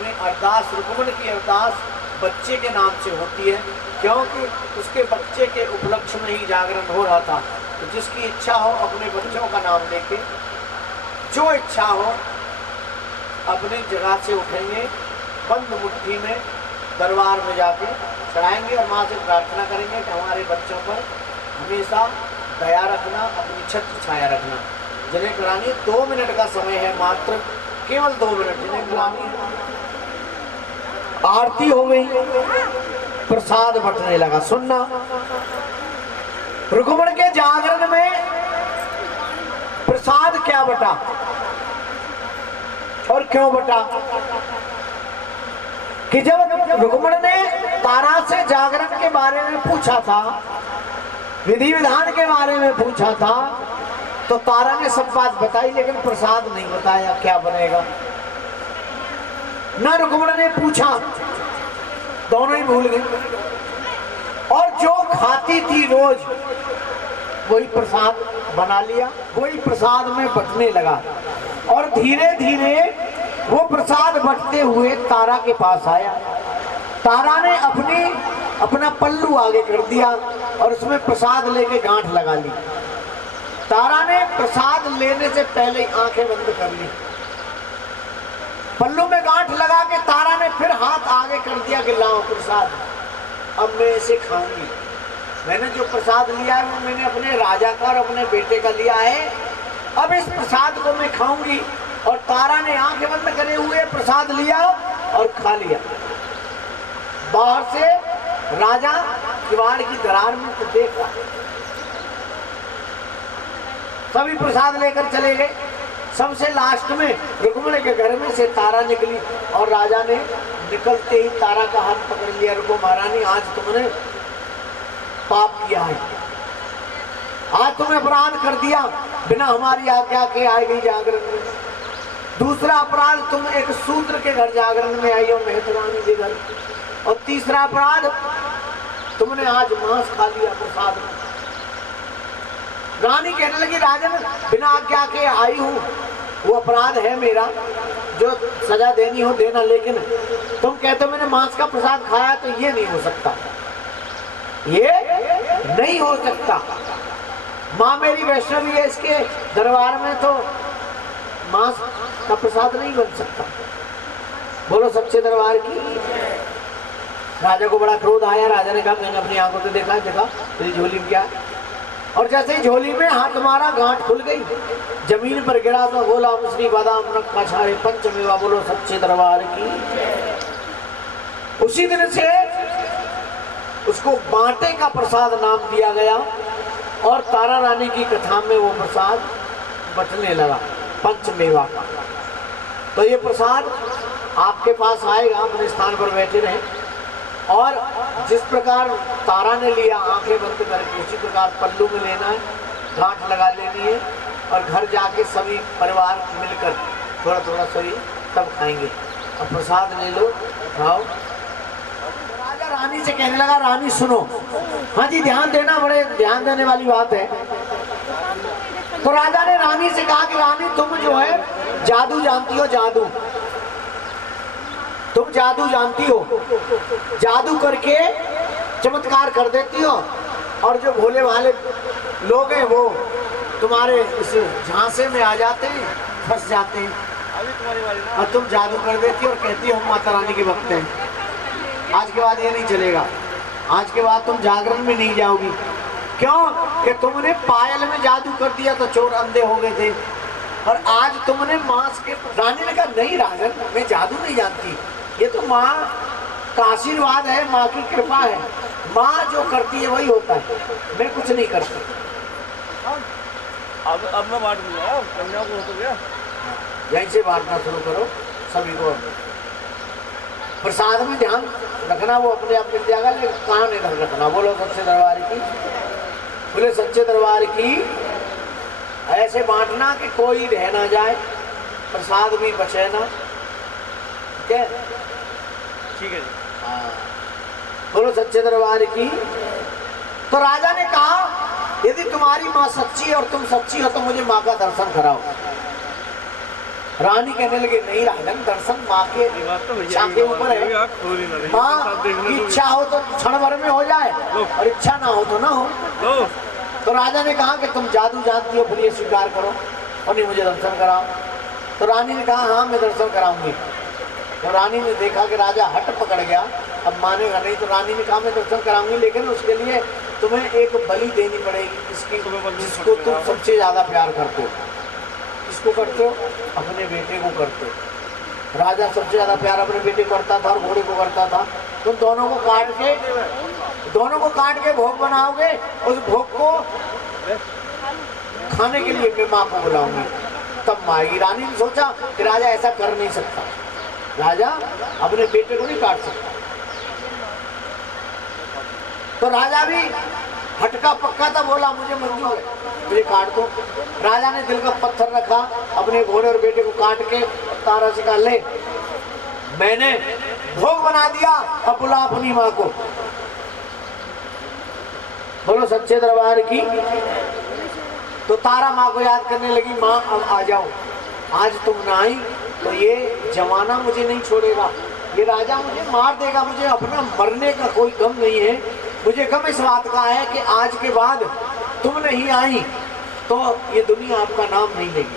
में अरदास, रुक्मण की अरदास बच्चे के नाम से होती है, क्योंकि उसके बच्चे के उपलक्ष्य में ही जागरण हो रहा था। तो जिसकी इच्छा हो अपने बच्चों का नाम लेके, जो इच्छा हो अपनी जगह से उठेंगे, बंद मुट्ठी में दरबार में जाके चढ़ाएंगे और माँ से प्रार्थना करेंगे कि हमारे बच्चों पर हमेशा दया रखना, अपनी छत्र छाया रखना। जिन्हें करानी 2 मिनट का समय है, मात्र केवल 2 मिनट जिन्हें करानी। आरती हो गई, प्रसाद बंटने लगा। सुनना, रुक्मण के जागरण में प्रसाद क्या बटा और क्यों बटा? कि जब रुक्मण ने तारा से जागरण के बारे में पूछा था, विधि विधान के बारे में पूछा था, तो तारा ने सब बात बताई, लेकिन प्रसाद नहीं बताया क्या बनेगा। न रुक्मण ने पूछा, दोनों ही भूल गए, और जो खाती थी रोज वही प्रसाद बना लिया, वही प्रसाद में बंटने लगा। और धीरे धीरे वो प्रसाद बंटते हुए तारा के पास आया। तारा ने अपना पल्लू आगे कर दिया और उसमें प्रसाद लेके गांठ लगा ली। तारा ने प्रसाद लेने से पहले आंखें बंद कर ली। पल्लू में गांठ लगा के तारा ने फिर हाथ आगे कर दिया कि लाओ प्रसाद, अब मैं इसे खाऊंगी। मैंने जो प्रसाद लिया है वो मैंने अपने राजा का और अपने बेटे का लिया है, अब इस प्रसाद को मैं खाऊंगी। और तारा ने आंखें बंद करे हुए प्रसाद लिया और खा लिया। बाहर से राजा किवाड़ की दरार में तो देखा, सभी प्रसाद लेकर चले गए। सबसे लास्ट में रुक्मणी के घर में से तारा निकली और राजा ने निकलते ही तारा का हाथ पकड़ लिया। रुको महारानी, आज तुमने पाप किया है, आज तुमने अपराध कर दिया, बिना हमारी आज्ञा के आई गई जागरण में। दूसरा अपराध, तुम एक शूद्र के घर जागरण में आई हो, मेहतरानी के घर। और तीसरा अपराध, तुमने आज मांस खा लिया प्रसाद में। रानी कहने लगी, राजन बिना आज्ञा के आई हूँ, वो अपराध है मेरा, जो सजा देनी हो देना, लेकिन तुम कहते हो मैंने मांस का प्रसाद खाया, तो ये नहीं हो सकता, ये नहीं हो सकता। माँ मेरी वैष्णवी है, इसके दरबार में तो मांस का प्रसाद नहीं बन सकता। बोलो सच्चे दरबार की। राजा को बड़ा क्रोध आया। राजा ने कहा मैंने अपनी आंखों से देखा तेरी झोली में क्या है। और जैसे ही झोली में हाथ मारा गांठ खुल गई, जमीन पर गिरा तो बोला मिश्री बादाम नक्का छारे पंचमेवा बोलो सच्चे दरबार की। उसी दिन से उसको बांटे का प्रसाद नाम दिया गया और तारा रानी की कथा में वो प्रसाद बटने लगा पंचमेवा का। तो ये प्रसाद आपके पास आएगा, अपने स्थान पर बैठे रहे। और जिस प्रकार तारा ने लिया आंखें बंद करके, उसी प्रकार पल्लू में लेना है, गांठ लगा लेनी है और घर जाके सभी परिवार मिलकर थोड़ा थोड़ा सही तब खाएंगे। और प्रसाद ले लो, खाओ। राजा रानी से कहने लगा रानी सुनो, हाँ जी ध्यान देना, बड़े ध्यान देने वाली बात है। तो राजा ने रानी से कहा कि रानी तुम जो है जादू जानती हो, जादू तुम जादू जानती हो, जादू करके चमत्कार कर देती हो और जो भोले भाले लोग हैं वो तुम्हारे इस झांसे में आ जाते हैं, फंस जाते हैं और तुम जादू कर देती हो और कहती हो हम माता रानी के भक्त हैं। आज के बाद ये नहीं चलेगा, आज के बाद तुम जागरण में नहीं जाओगी। क्यों कि तुमने पायल में जादू कर दिया तो चोर अंधे हो गए थे और आज तुमने मांस के। रानी ने कहा नहीं राजन, मैं जादू नहीं जानती, ये तो माँ का आशीर्वाद है, माँ की कृपा है, माँ जो करती है वही होता है, मैं कुछ नहीं करती। अब मैं बांट दूंगा, कन्या को हो गया। यहीं से बांटना शुरू करो सभी को। प्रसाद में ध्यान रखना, वो अपने आप मिल जाएगा, लेकिन कान इधर रखना। बोलो सच्चे दरबार की, बोले सच्चे दरबार की। ऐसे बांटना कि कोई रह ना जाए, प्रसाद भी बचे ना। क्या ठीक है जी। हाँ, बोलो सच्चे दरबार की। तो राजा ने कहा यदि तुम्हारी माँ सच्ची है और तुम सच्ची हो तो मुझे माँ का दर्शन कराओ। रानी कहने लगे नहीं राजन, दर्शन माँ के इच्छा के ऊपर है। माँ की इच्छा हो तो क्षण भर में हो जाए और इच्छा ना हो तो ना हो। तो राजा ने कहा कि तुम जादू जानती हो, फिर ये स्वीकार करो और नहीं मुझे दर्शन कराओ। तो रानी ने कहा हाँ मैं दर्शन कराऊंगी। तो रानी ने देखा कि राजा हट पकड़ गया, अब मानेगा नहीं। तो रानी ने कहा मैं दर्शन कराऊंगी, लेकिन उसके लिए तुम्हें एक बलि देनी पड़ेगी, जिसको तुम सबसे ज्यादा प्यार करते हो। किसको करते हो? अपने बेटे को करते हो। राजा सबसे ज्यादा प्यार अपने बेटे को करता था और घोड़े को करता था। तुम दोनों को काट के भोग बनाओगे, उस भोग को खाने के लिए मैं माँ को बुलाऊंगी, तब माँ आएगी। रानी ने सोचा कि राजा ऐसा कर नहीं सकता, राजा अपने बेटे को नहीं काट सकता। तो राजा भी हटका पक्का था, बोला मुझे मंजूर है, मुझे काट दो। राजा ने दिल का पत्थर रखा, अपने घोड़े और बेटे को काट के तारा से कहा ले मैंने भोग बना दिया, अब बुला अपनी माँ को। बोलो सच्चे दरबार की। तो तारा माँ को याद करने लगी, माँ अब आ जाओ, आज तुम ना आई तो ये जमाना मुझे नहीं छोड़ेगा, ये राजा मुझे मार देगा। मुझे अपना मरने का कोई गम नहीं है, मुझे गम इस बात का है कि आज के बाद तुम नहीं आई तो ये दुनिया आपका नाम नहीं लेगी।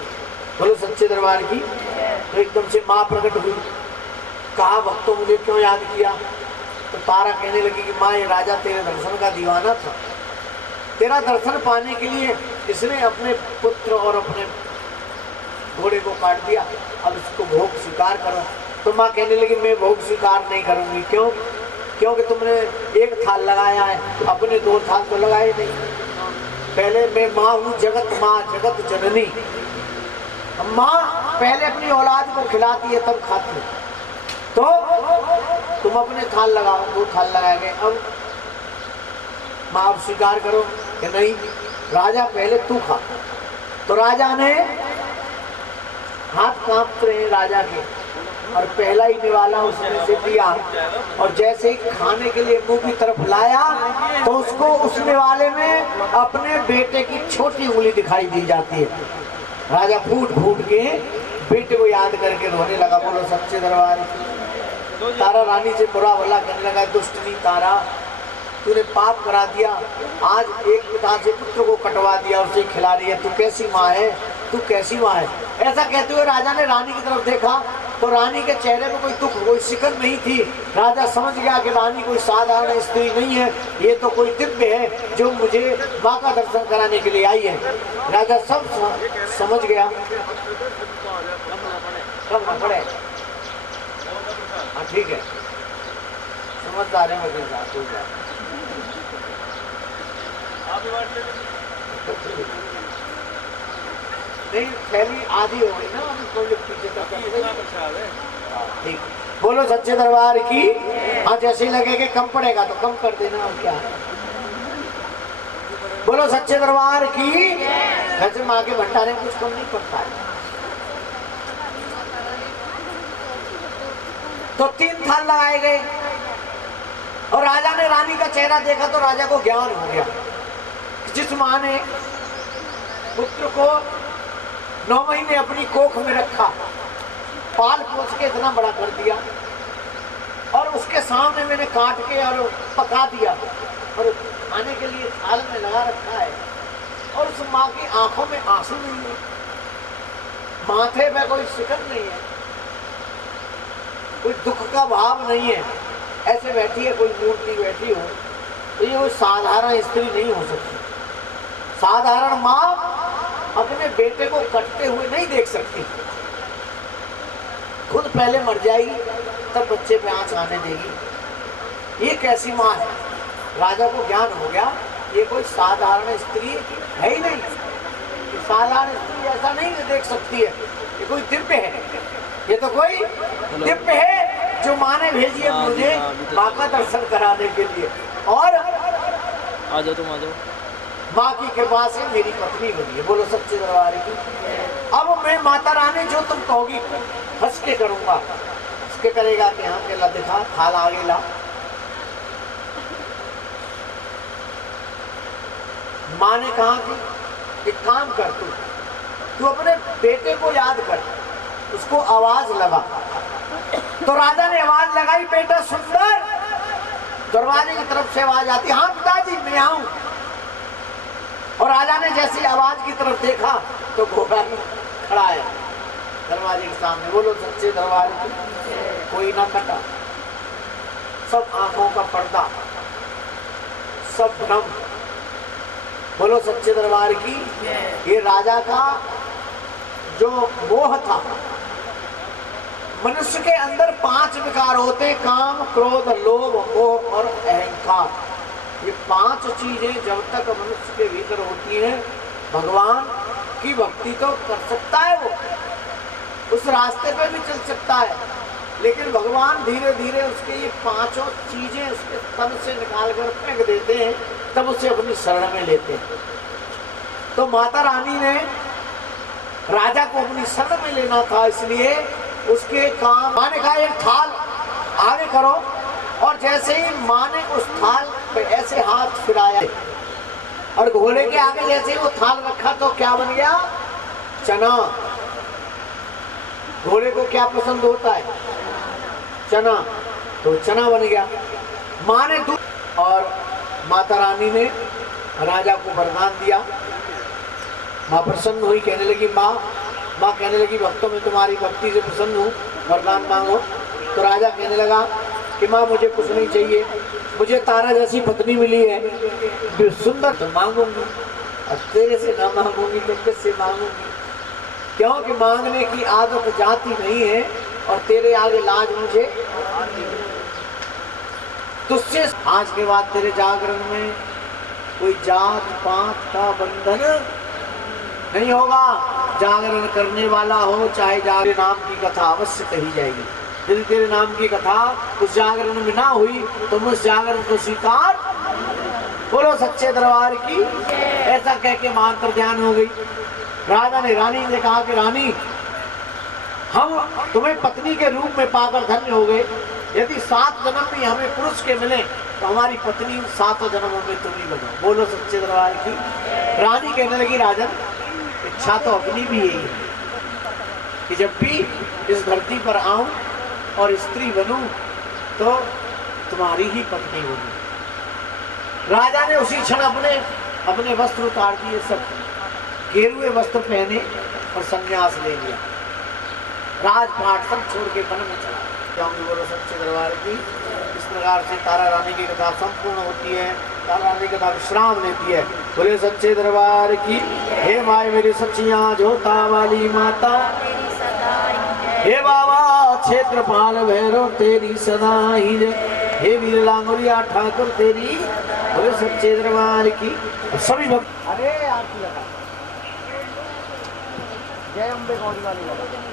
बोलो सच्चे दरबार की। तो एकदम से माँ प्रकट हुई, कहा भक्तों मुझे क्यों याद किया? तो तारा कहने लगी कि माँ ये राजा तेरे दर्शन का दीवाना था, तेरा दर्शन पाने के लिए इसने अपने पुत्र और अपने घोड़े को काट दिया, अब इसको भोग स्वीकार करो। तो माँ कहने लगी मैं भोग स्वीकार नहीं करूंगी। क्यों? क्योंकि तुमने एक थाल लगाया है, अपने दो थाल तो लगाए नहीं। पहले मैं माँ हूँ, जगत माँ, जगत जननी। माँ पहले अपनी औलाद को खिलाती है तब खाती है, तो तुम अपने थाल लगाओ, दो थाल लगा गए। अब माँ आप स्वीकार करो कि नहीं राजा पहले तू खा। तो राजा ने हाथ कांप रहे राजा के और पहला ही निवाला उसने से दिया और जैसे ही खाने के लिए मुंह की तरफ लाया तो उसको उस निवाले में अपने बेटे की छोटी उंगली दिखाई दी जाती है। राजा फूट फूट के बेटे को याद करके रोने लगा। बोलो सच्चे दरबार की। तारा रानी से बुरा भला कहने लगा, दुष्टनी तारा तूने पाप करा दिया, आज एक पिता से पुत्र को कटवा दिया, उसे खिला रही है, तू कैसी माँ है, तू कैसी माँ है। ऐसा कहते हुए राजा ने रानी की तरफ देखा तो रानी के चेहरे में कोई दुख, कोई शिकन नहीं थी। राजा समझ गया कि रानी कोई साधारण स्त्री नहीं है, ये तो कोई दिव्य है जो मुझे माँ का दर्शन कराने के लिए आई है। राजा सब समझ गया। कब ना पड़े, हाँ ठीक है, समझदार है मुझे नहीं, थैली आधी हो गई ना, अभी कोई पीछे ठीक। बोलो सच्चे दरबार की। हाँ जैसे लगे कि कम पड़ेगा तो कम कर देना, और क्या। बोलो सच्चे दरबार की। वैसे माँ के भंडारे में कुछ कम नहीं पड़ता है। तो 3 थाल लगाए गए और राजा ने रानी का चेहरा देखा तो राजा को ज्ञान हो गया। जिस माँ ने पुत्र को 9 महीने अपनी कोख में रखा, पाल पोछ के इतना बड़ा कर दिया और उसके सामने मैंने काट के और पका दिया और खाने के लिए थाल में लगा रखा है, और उस माँ की आंखों में आंसू नहीं है, माथे में कोई शिकन नहीं है, कोई दुख का भाव नहीं है, ऐसे बैठी है कोई मूर्ति बैठी हो, तो ये कोई साधारण स्त्री नहीं हो सकती। साधारण माँ अपने बेटे को कटते हुए नहीं देख सकती, खुद पहले मर जाएगी तब बच्चे पे आंच आने देगी। ये कैसी माँ है? राजा को ज्ञान हो गया ये कोई साधारण स्त्री है ही नहीं, साधारण स्त्री ऐसा नहीं देख सकती है, ये कोई दिव्य है, ये तो कोई दिव्य है जो माँ ने भेजी है मुझे माँ का दर्शन कराने के लिए। और आ जाओ, तुम आ जाओ। माँ की कृपा से मेरी पत्नी बनी है। बोलो सच्चे दरबार की। अब मैं माता रानी जो तुम कहोगी हंस के करूंगा। हंस के करेगा कि हाँ के ला दिखा, थाल आगे ला। माँ ने कहा कि एक काम कर, तू अपने बेटे को याद कर, उसको आवाज लगा। तो राजा ने आवाज लगाई, बेटा सुंदर। दरवाजे की तरफ से आवाज आती, हाँ पिताजी मैं आऊं। और राजा ने जैसी आवाज की तरफ देखा तो घोड़ा ही खड़ा है दरवाजे के सामने। बोलो सच्चे दरबार की। कोई ना कटा, सब आंखों का पर्दा, सब भ्रम। बोलो सच्चे दरबार की। ये राजा का जो मोह था, मनुष्य के अंदर 5 विकार होते, काम, क्रोध, लोभ, मोह और अहंकार। ये 5 चीजें जब तक मनुष्य के भीतर होती हैं, भगवान की भक्ति तो कर सकता है, वो उस रास्ते पे भी चल सकता है, लेकिन भगवान धीरे धीरे उसके ये 5 चीजें उसके तन से निकाल कर फेंक देते हैं, तब उसे अपनी शरण में लेते हैं। तो माता रानी ने राजा को अपनी शरण में लेना था, इसलिए उसके काम माँ ने कहा एक थाल आगे करो, और जैसे ही माँ ने उस थाल पे ऐसे हाथ फिराया और घोड़े के आगे जैसे ही वो थाल रखा तो क्या बन गया? चना। घोड़े को क्या पसंद होता है? चना। तो चना बन गया। माँ ने दूध और माता रानी ने राजा को वरदान दिया। माँ प्रसन्न हुई, कहने लगी माँ कहने लगी भक्तों में तुम्हारी भक्ति से प्रसन्न हूँ, वरदान मांगो। तो राजा कहने लगा कि माँ मुझे कुछ नहीं चाहिए, मुझे तारा जैसी पत्नी मिली है सुंदर, तो मांगूंगी, और तेरे से ना मांगूंगी तो किससे मांगूंगी? क्योंकि मांगने की आदत जाती नहीं है और तेरे आगे लाज मुझे। तुझसे आज के बाद तेरे जागरण में कोई जात पात का बंधन नहीं होगा। जागरण करने वाला हो चाहे जागरण, नाम की कथा अवश्य कही जाएगी। यदि तेरे नाम की कथा उस जागरण में ना हुई तो उस जागरण को स्वीकार। बोलो सच्चे दरबार की। ऐसा कह के मां पर ध्यान हो गई। राजा ने रानी ने कहा कि रानी हम तुम्हें पत्नी के रूप में पाकर धन्य हो गए। यदि 7 जन्म भी हमें पुरुष के मिले तो हमारी पत्नी 7 जन्मों में तुम ही बनो। बोलो सच्चे दरबार की। रानी कहने लगी राजन इच्छा तो अपनी भी यही है कि जब भी इस धरती पर आऊं और स्त्री बनूं तो तुम्हारी ही पत्नी बनूं। राजा ने उसी क्षण अपने वस्त्र उतार दिए, सब गेरुए वस्त्र पहने और संन्यास ले लिया। राजपाट सब छोड़ के वन में चला। जाऊंगी बोलो सच्चे दरबार की। इस प्रकार से तारा रानी की कथा संपूर्ण होती है। तारा रानी की कथा विश्राम लेती है। बोले सच्चे दरबार की। हे माए मेरी सच्चियां जोता वाली माता, हे बाबा क्षेत्रपाल भैरव तेरी सदा ही जय। हे वीर लांगोलिया ठाकुर तेरी। बोले सच्चे दरबार की। सभी भक्त अरे आरती लगा, जय अम्बे गौरी वाली लगा।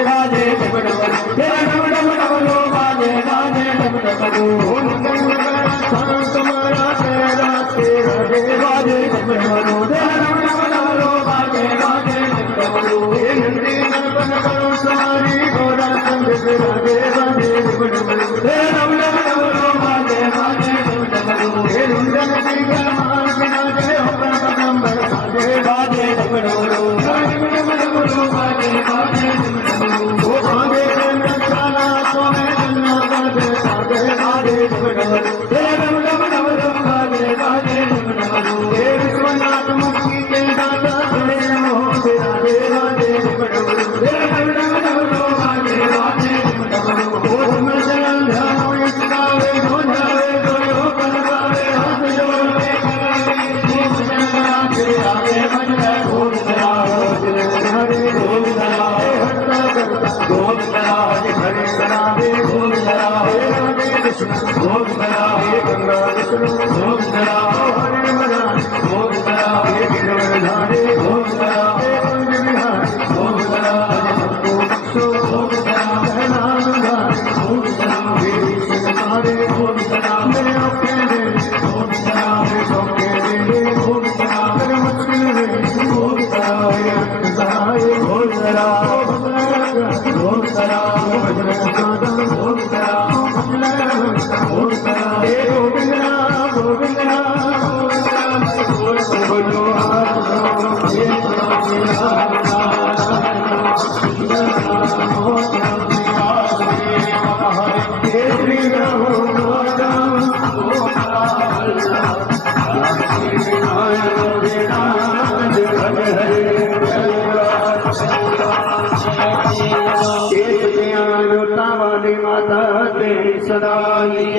राधे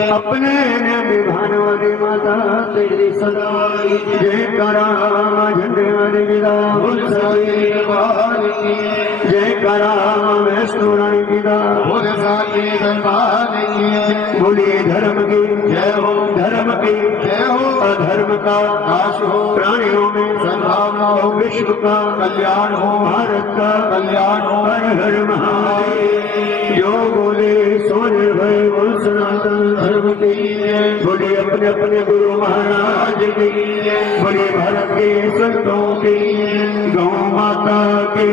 अपने विभान वाली माता तेरी सदाई जय करा झंडे वाली विदा जय करा वैष्णो रानी विदा बोलिए धर्म की जय हो, धर्म की जय हो, अधर्म का नाश हो, प्राणियों में सद्भावना हो, विश्व का कल्याण हो, भारत का कल्याण हो, हर हर महादेव। जो बोले सो निर्भय बोल सनातन धर्म की बोले अपने अपने गुरु महाराज की बोले भारत के संतों की गौ माता की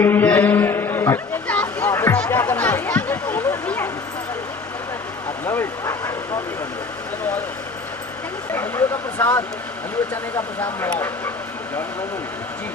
हलवे का प्रसाद, हलवे चने का प्रसाद मिला जी।